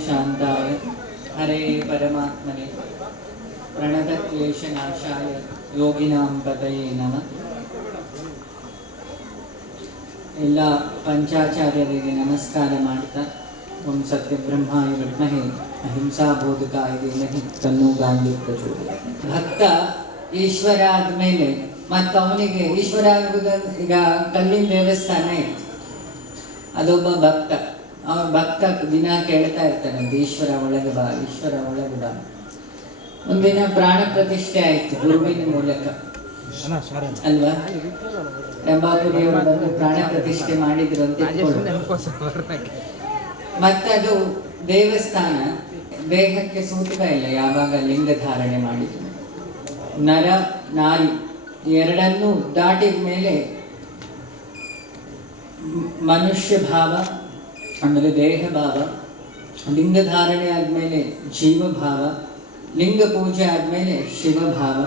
शान्ताय हरे परमात्मने प्रणतक्लेशनाशाय योगिनां पतये नमः. ಎಲ್ಲ ಪಂಚಾಚಾರ್ಯರಿಗೆ ನಮಸ್ಕಾರ ಮಾಡ್ತಾ ಓಂ ಸತ್ಯಬ್ರಹ್ಮಾಯ ವಿದ್ಮಹೇ ಅಹಿಂಸಾ ಬೋಧಕಾಯ ಧೀಮಹಿ ತನ್ನೋ ಗಾಂಧಿ ಪ್ರಚೋದಯಾತ್. ಭಕ್ತ ಈಶ್ವರ ಆದ್ಮೇಲೆ ಮತ್ತು ಅವನಿಗೆ ಈಶ್ವರ ಈಗ ಕಲ್ಲಿನ ದೇವಸ್ಥಾನ ಇತ್ತು, ಅದೊಬ್ಬ ಭಕ್ತ. ಅವನ ಭಕ್ತ ದಿನ ಕೇಳ್ತಾ ಇರ್ತಾನಂತೆ, ಈಶ್ವರ ಒಳಗೆ ಬಾ, ಈಶ್ವರ ಒಳಗೆ ಬಾ. ಒಂದಿನ ಪ್ರಾಣ ಪ್ರತಿಷ್ಠೆ ಆಯ್ತು ಗುರುವಿನ ಮೂಲಕ ಅಲ್ವಾ. ರಂಭಾಪುರಿಯವರು ಬಂದು ಪ್ರಾಣ ಪ್ರತಿಷ್ಠೆ ಮಾಡಿದ್ರು ಅಂತ ಮತ್ತೆ ಅದು ದೇವಸ್ಥಾನ ದೇಹಕ್ಕೆ ಸೂತಕ ಇಲ್ಲ. ಯಾವಾಗ ಲಿಂಗ ಧಾರಣೆ ಮಾಡಿದ್ರು, ನರ ನಾರಿ ಎರಡನ್ನೂ ದಾಟಿದ ಮೇಲೆ ಮನುಷ್ಯ ಭಾವ, ಆಮೇಲೆ ದೇಹ ಭಾವ, ಲಿಂಗ ಧಾರಣೆ ಆದ್ಮೇಲೆ ಜೀವ ಭಾವ, ಲಿಂಗ ಪೂಜೆ ಆದ್ಮೇಲೆ ಶಿವಭಾವ,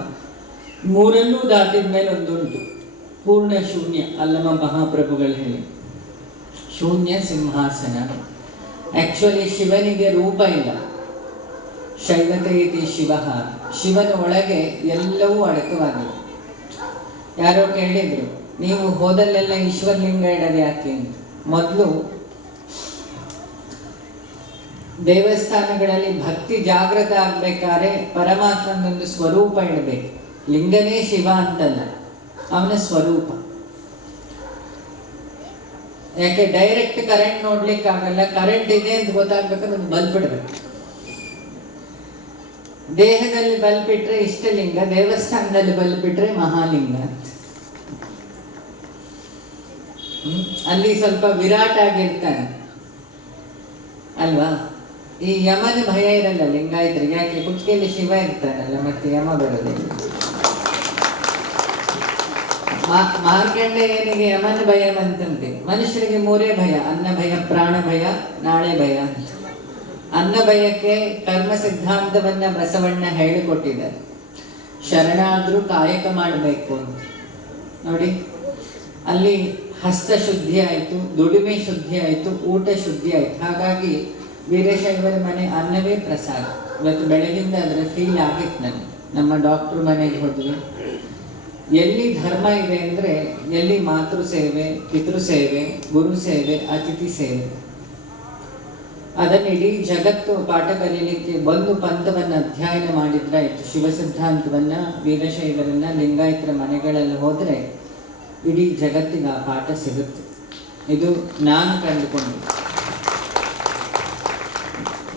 ಮೂರನ್ನೂ ದಾಟಿದ ಮೇಲೆ ಒಂದುಂಟು ಪೂರ್ಣ ಶೂನ್ಯ. ಅಲ್ಲಮ ಮಹಾಪ್ರಭುಗಳು ಹೇಳಿ ಶೂನ್ಯ ಸಿಂಹಾಸನ. ಆಕ್ಚುಲಿ ಶಿವನಿಗೆ ರೂಪ ಇಲ್ಲ. ಶೈವತೆ ಇತಿ ಶಿವ, ಶಿವನ ಒಳಗೆ ಎಲ್ಲವೂ ಅಡಕವಾಗಿದೆ. ಯಾರೋ ಕೇಳಿದ್ರು, ನೀವು ಹೋದಲ್ಲೆಲ್ಲ ಈಶ್ವರಲಿಂಗ ಇಡೋದು ಯಾಕೆ ಅಂತ. ಮೊದಲು ದೇವಸ್ಥಾನಗಳಲ್ಲಿ ಭಕ್ತಿ ಜಾಗೃತ ಆಗ್ಬೇಕಾದ್ರೆ ಪರಮಾತ್ಮನೊಂದು ಸ್ವರೂಪ ಇಡಬೇಕು. ಲಿಂಗನೇ ಶಿವ ಅಂತಲ್ಲ, ಅವನ ಸ್ವರೂಪ. ಯಾಕೆ ಡೈರೆಕ್ಟ್ ಕರೆಂಟ್ ನೋಡ್ಲಿಕ್ಕೆ ಆಗಲ್ಲ. ಕರೆಂಟ್ ಇದೆ ಅಂತ ಗೊತ್ತಾಗ್ಬೇಕಂದ್ರೆ ಒಂದು ಬಲ್ಬ್ ಇಡಬೇಕು. ದೇಹದಲ್ಲಿ ಬಲ್ಬ್ ಇಟ್ರೆ ಇಷ್ಟಲಿಂಗ, ದೇವಸ್ಥಾನದಲ್ಲಿ ಬಲ್ಬ್ ಇಟ್ರೆ ಮಹಾಲಿಂಗ. ಅಲ್ಲಿ ಸ್ವಲ್ಪ ವಿರಾಟ್ ಆಗಿರ್ತಾನೆ ಅಲ್ವಾ. ಈ ಯಮನ ಭಯ ಇರಲ್ಲ ಲಿಂಗಾಯತರಿಗೆ. ಯಾಕೆ ಕುತ್ತಿಗೆಯಲ್ಲಿ ಶಿವ ಇರ್ತಾನಲ್ಲ, ಮತ್ತೆ ಯಮ ಬರೋದಿಲ್ಲ. ಮಾರ್ಕಂಡೇಯನಿಗೆ ಯಮನ ಭಯ ಬಂತಂತೆ. ಮನುಷ್ಯರಿಗೆ ಮೂರೇ ಭಯ: ಅನ್ನ ಭಯ, ಪ್ರಾಣ ಭಯ, ನಾಳೆ ಭಯ ಅಂತ. ಅನ್ನ ಭಯಕ್ಕೆ ಕರ್ಮ ಸಿದ್ಧಾಂತವನ್ನ ಬಸವಣ್ಣ ಹೇಳಿಕೊಟ್ಟಿದ್ದಾರೆ. ಶರಣಾದ್ರೂ ಕಾಯಕ ಮಾಡಬೇಕು ಅಂತ. ನೋಡಿ, ಅಲ್ಲಿ ಹಸ್ತ ಶುದ್ಧಿ ಆಯಿತು, ದುಡಿಮೆ ಶುದ್ಧಿ ಆಯಿತು, ಊಟ ಶುದ್ಧಿ ಆಯಿತು. ಹಾಗಾಗಿ ವೀರಶೈವರ ಮನೆ ಅನ್ನವೇ ಪ್ರಸಾದ. ಇವತ್ತು ಬೆಳಗಿಂದ ಅದರ ಫೀಲ್ ಆಗಿತ್ತು ನನಗೆ. ನಮ್ಮ ಡಾಕ್ಟ್ರ್ ಮನೆಗೆ ಹೋದ್ವಿ. ಎಲ್ಲಿ ಧರ್ಮ ಇದೆ ಅಂದರೆ ಎಲ್ಲಿ ಮಾತೃ ಸೇವೆ, ಪಿತೃ ಸೇವೆ, ಗುರು ಸೇವೆ, ಅತಿಥಿ ಸೇವೆ. ಅದನ್ನು ಇಡೀ ಜಗತ್ತು ಪಾಠ ಕಲೀಲಿಕ್ಕೆ ಒಂದು ಪಂಥವನ್ನು ಅಧ್ಯಯನ ಮಾಡಿದ್ರಾಯ್ತು. ಶಿವ ಸಿದ್ಧಾಂತವನ್ನ, ವೀರಶೈವರನ್ನ, ಲಿಂಗಾಯತರ ಮನೆಗಳಲ್ಲಿ ಹೋದರೆ ಇಡೀ ಜಗತ್ತಿಗೆ ಆ ಪಾಠ ಸಿಗುತ್ತೆ. ಇದು ನಾನು ಕಂಡುಕೊಂಡು.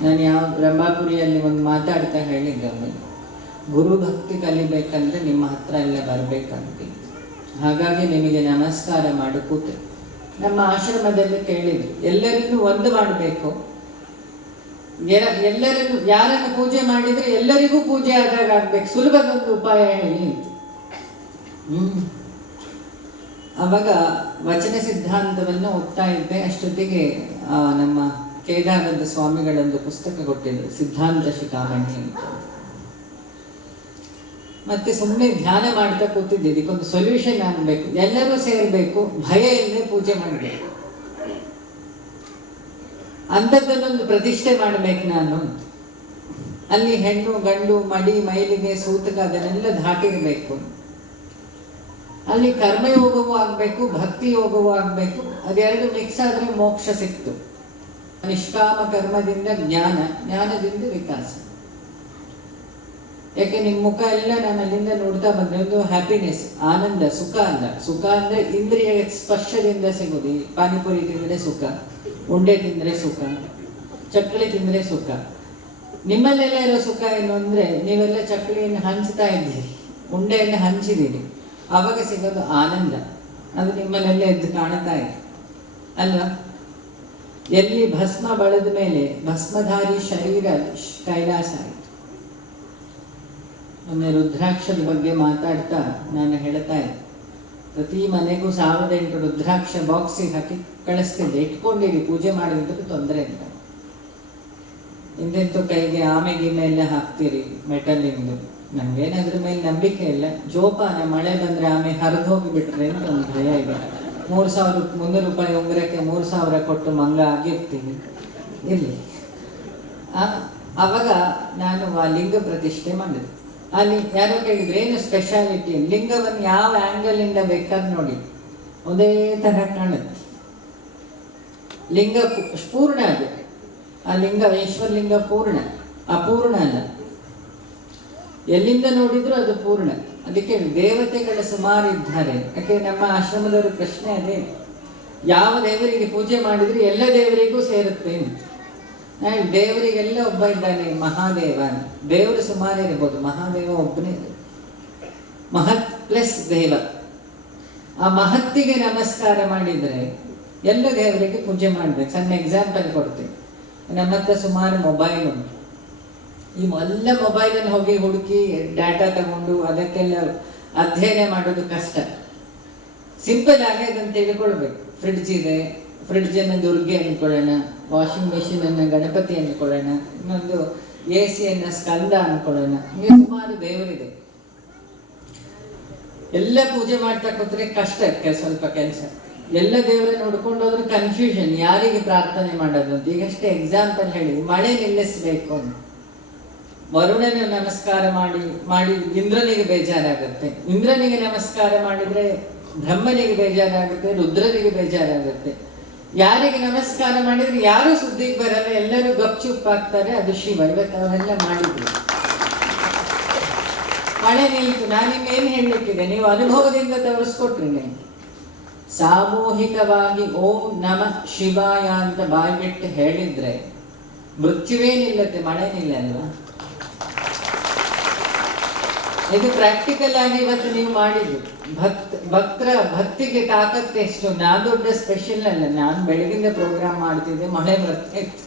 ನಾನು ಯಾವ ರಂಭಾಪುರಿಯಲ್ಲಿ ಒಂದು ಮಾತಾಡ್ತಾ ಹೇಳಿದ್ದೆ, ಗುರು ಭಕ್ತಿ ಕಲಿಬೇಕಂದ್ರೆ ನಿಮ್ಮ ಹತ್ರ ಎಲ್ಲ ಬರಬೇಕಂತ. ಹಾಗಾಗಿ ನಿಮಗೆ ನಮಸ್ಕಾರ ಮಾಡಿ ಕೂತೆ. ನಮ್ಮ ಆಶ್ರಮದಲ್ಲಿ ಕೇಳಿದ್ರು, ಎಲ್ಲರಿಗೂ ಒಂದು ಮಾಡಬೇಕು, ಎಲ್ಲರಿಗೂ ಯಾರನ್ನು ಪೂಜೆ ಮಾಡಿದ್ರೆ ಎಲ್ಲರಿಗೂ ಪೂಜೆ ಆದಾಗ ಆಗ್ಬೇಕು, ಸುಲಭದೊಂದು ಉಪಾಯ ಹೇಳಿ. ಅವಾಗ ವಚನ ಸಿದ್ಧಾಂತವನ್ನು ಓದ್ತಾ ಇದ್ದೆ. ಅಷ್ಟೊತ್ತಿಗೆ ನಮ್ಮ ಕೇದಾನಂದ ಸ್ವಾಮಿಗಳೊಂದು ಪುಸ್ತಕ ಕೊಟ್ಟಿದ್ರು, ಸಿದ್ಧಾಂತ ಶಿಖಾಮಣಿ ಅಂತ. ಮತ್ತೆ ಸುಮ್ಮನೆ ಧ್ಯಾನ ಮಾಡ್ತಾ ಕೂತಿದ್ದೆ. ಇದಕ್ಕೊಂದು ಸೊಲ್ಯೂಷನ್ ಆಗಬೇಕು, ಎಲ್ಲರೂ ಸೇರಬೇಕು, ಭಯ ಇಲ್ಲದೆ ಪೂಜೆ ಮಾಡಬೇಕು, ಅಂಥದ್ದನ್ನೊಂದು ಪ್ರತಿಷ್ಠೆ ಮಾಡಬೇಕು ನಾನು. ಅಲ್ಲಿ ಹೆಣ್ಣು ಗಂಡು, ಮಡಿ ಮೈಲಿಗೆ, ಸೂತಕ ಅದನ್ನೆಲ್ಲ ದಾಟಿರಬೇಕು. ಅಲ್ಲಿ ಕರ್ಮಯೋಗವೂ ಆಗಬೇಕು, ಭಕ್ತಿ ಯೋಗವೂ ಆಗಬೇಕು. ಅದೆರಡು ಮಿಕ್ಸ್ ಆದರೆ ಮೋಕ್ಷ ಸಿಕ್ತು. ನಿಷ್ಕಾಮ ಕರ್ಮದಿಂದ ಜ್ಞಾನ, ಜ್ಞಾನದಿಂದ ವಿಕಾಸ. ಯಾಕೆ ನಿಮ್ಮ ಮುಖ ಎಲ್ಲ ನಾನು ಅಲ್ಲಿಂದ ನೋಡ್ತಾ ಬಂದ್ರೆ ಒಂದು ಹ್ಯಾಪಿನೆಸ್, ಆನಂದ, ಸುಖ ಅಲ್ಲ. ಸುಖ ಅಂದ್ರೆ ಇಂದ್ರಿಯ ಸ್ಪರ್ಶದಿಂದ ಸಿಗೋದು. ಪಾನಿಪುರಿ ತಿಂದರೆ ಸುಖ, ಉಂಡೆ ತಿಂದರೆ ಸುಖ, ಚಕ್ಕಳಿ ತಿಂದರೆ ಸುಖ. ನಿಮ್ಮಲ್ಲೆಲ್ಲ ಇರೋ ಸುಖ ಏನು ಅಂದ್ರೆ ನೀವೆಲ್ಲ ಚಕ್ಕಳಿಯನ್ನು ಹಂಚ್ತಾ ಇದ್ದೀರಿ, ಉಂಡೆಯನ್ನು ಹಂಚಿದ್ದೀರಿ, ಆವಾಗ ಸಿಗೋದು ಆನಂದ. ಅದು ನಿಮ್ಮಲ್ಲೆಲ್ಲ ಎದ್ದು ಕಾಣ್ತಾ ಇದೆ ಅಲ್ವಾ. ಎಲ್ಲಿ ಭಸ್ಮ ಬಳದ ಮೇಲೆ ಭಸ್ಮಧಾರಿ ಶರೀರ ಕೈಲಾಸ ಆಯಿತು. ಒಮ್ಮೆ ರುದ್ರಾಕ್ಷದ ಬಗ್ಗೆ ಮಾತಾಡ್ತಾ ನಾನು ಹೇಳ್ತಾ ಇದ್ದೆ, ಪ್ರತಿ ಮನೆಗೂ 1008 ರುದ್ರಾಕ್ಷ ಬಾಕ್ಸಿಗೆ ಹಾಕಿ ಕಳಿಸ್ತಿದ್ದೆ. ಇಟ್ಕೊಂಡಿರಿ, ಪೂಜೆ ಮಾಡಿದ್ದಕ್ಕೆ ತೊಂದರೆ ಇಲ್ಲ. ಇಂದೆಂತೂ ಕೈಗೆ ಆಮೆ ಗೀಮೆ ಎಲ್ಲ ಹಾಕ್ತೀರಿ ಮೆಟಲಿಂದು. ನಮ್ಗೇನಾದ್ರ ಮೇಲೆ ನಂಬಿಕೆ ಇಲ್ಲ. ಜೋಪಾನ, ಮಳೆ ಬಂದರೆ ಆಮೆ ಹರಿದು ಹೋಗಿಬಿಟ್ರೆ ಅಂತ ಒಂದು ಭಯ ಇದೆ. 3,300 ರೂಪಾಯಿ ಉಂಗುರಕ್ಕೆ 3,000 ಕೊಟ್ಟು ಮಂಗ ಆಗಿರ್ತೀವಿ. ಇರಲಿ, ಆವಾಗ ನಾನು ಆ ಲಿಂಗ ಪ್ರತಿಷ್ಠೆ ಮಾಡಿದೆ. ಅಲ್ಲಿ ಯಾರೋ ಕೇಳಿದ್ರು ಏನು ಸ್ಪೆಷಾಲಿಟಿ, ಲಿಂಗವನ್ನು ಯಾವ ಆ್ಯಂಗಲಿಂದ ಬೇಕಾದ್ರೆ ನೋಡಿ ಒಂದೇ ಥರ ಕಾಣುತ್ತೆ. ಲಿಂಗ ಪೂರ್ಣ ಅದು, ಆ ಲಿಂಗ ಈಶ್ವರಲಿಂಗ ಪೂರ್ಣ, ಅಪೂರ್ಣ ಅಲ್ಲ. ಎಲ್ಲಿಂದ ನೋಡಿದ್ರು ಅದು ಪೂರ್ಣ. ಅದಕ್ಕೆ ದೇವತೆಗಳ ಸುಮಾರು ಇದ್ದಾರೆ. ಯಾಕೆ ನಮ್ಮ ಆಶ್ರಮದವರ ಪ್ರಶ್ನೆ ಅದೇ, ಯಾವ ದೇವರಿಗೆ ಪೂಜೆ ಮಾಡಿದ್ರೆ ಎಲ್ಲ ದೇವರಿಗೂ ಸೇರುತ್ತೆ ಅಂತ. ದೇವರಿಗೆಲ್ಲ ಒಬ್ಬ ಇದ್ದಾನೆ, ಮಹಾದೇವ. ದೇವರು ಸುಮಾರು ಇರ್ಬೋದು, ಮಹಾದೇವ ಒಬ್ಬನೇ. ಮಹತ್ ಪ್ಲಸ್ ದೇವ. ಆ ಮಹತ್ತಿಗೆ ನಮಸ್ಕಾರ ಮಾಡಿದರೆ ಎಲ್ಲ ದೇವರಿಗೆ ಪೂಜೆ ಮಾಡಬೇಕು. ಸಣ್ಣ ಎಕ್ಸಾಂಪಲ್ ಕೊಡ್ತೀನಿ. ನಮ್ಮ ಹತ್ರ ಸುಮಾರು ಮೊಬೈಲ್ ಉಂಟು. ಈ ಎಲ್ಲ ಮೊಬೈಲನ್ನು ಹೋಗಿ ಹುಡುಕಿ ಡಾಟಾ ತಗೊಂಡು ಅದಕ್ಕೆಲ್ಲ ಅಧ್ಯಯನ ಮಾಡೋದು ಕಷ್ಟ. ಸಿಂಪಲ್ ಆಗಿ ಅದನ್ನು ತಿಳ್ಕೊಳ್ಬೇಕು. ಫ್ರಿಡ್ಜ್ ಇದೆ, ಫ್ರಿಡ್ಜನ್ನು ದುರ್ಗೆ ಅಂದ್ಕೊಳ್ಳೋಣ, ವಾಷಿಂಗ್ ಮೆಷಿನನ್ನು ಗಣಪತಿ ಅಂದ್ಕೊಳ್ಳೋಣ, ಇನ್ನೊಂದು AC ಸ್ಕಂದ ಅಂದ್ಕೊಳ್ಳೋಣ. ಹೀಗೆ ಸುಮಾರು ದೇವರಿದೆ. ಎಲ್ಲ ಪೂಜೆ ಮಾಡ್ತಾ ಕೂತ್ರೆ ಕಷ್ಟ, ಸ್ವಲ್ಪ ಕೆಲಸ. ಎಲ್ಲ ದೇವರನ್ನು ನೋಡ್ಕೊಂಡು ಹೋದ್ರೆ ಕನ್ಫ್ಯೂಷನ್, ಯಾರಿಗೆ ಪ್ರಾರ್ಥನೆ ಮಾಡೋದು ಅಂತ. ಈಗಷ್ಟೇ ಎಕ್ಸಾಂಪಲ್ ಹೇಳಿ, ಮಳೆ ನಿಲ್ಲಿಸಬೇಕು ಅಂತ ವರುಣನ ನಮಸ್ಕಾರ ಮಾಡಿ ಇಂದ್ರನಿಗೆ ಬೇಜಾರಾಗುತ್ತೆ. ಇಂದ್ರನಿಗೆ ನಮಸ್ಕಾರ ಮಾಡಿದ್ರೆ ಬ್ರಹ್ಮನಿಗೆ ಬೇಜಾರಾಗುತ್ತೆ, ರುದ್ರನಿಗೆ ಬೇಜಾರಾಗುತ್ತೆ. ಯಾರಿಗೆ ನಮಸ್ಕಾರ ಮಾಡಿದ್ರೆ ಯಾರು ಸುದ್ದಿಗೆ ಬರಲ್ಲ, ಎಲ್ಲರೂ ಗಪ್ಚುಪ್ಪಾಗ್ತಾರೆ, ಅದು ಶಿವ. ಇವತ್ತು ಅವರೆಲ್ಲ ಮಾಡಿದ್ರು, ಮಳೆ ನಿಲ್ತು. ನಾನಿನ್ನೇನು ಹೇಳಲಿಕ್ಕಿದೆ, ನೀವು ಅನುಭವದಿಂದ ತೋರಿಸ್ಕೊಟ್ರಿ. ನೀವು ಸಾಮೂಹಿಕವಾಗಿ ಓಂ ನಮಃ ಶಿವಾಯ ಅಂತ ಬಾಯ್ಬಿಟ್ಟು ಹೇಳಿದ್ರೆ ಮೃತ್ಯುವೇ ನಿಲ್ಲತ್ತೆ, ಮಳೆ ನಿಲ್ಲಲ್ವಾ? ಇದು ಪ್ರಾಕ್ಟಿಕಲ್ ಆಗಿ ಇವತ್ತು ನೀವು ಮಾಡಿದ್ದು. ಭಕ್ತರ ಭಕ್ತಿಗೆ ತಾಕತ್ತು ಎಷ್ಟು. ನಾನು ದೊಡ್ಡ ಸ್ಪೆಷಲ್ ಅಲ್ಲ, ನಾನು ಬೆಳಗಿಂದ ಪ್ರೋಗ್ರಾಮ್ ಮಾಡ್ತಿದ್ದೆ, ಮಳೆ ಬರ್ತಾ ಇತ್ತು.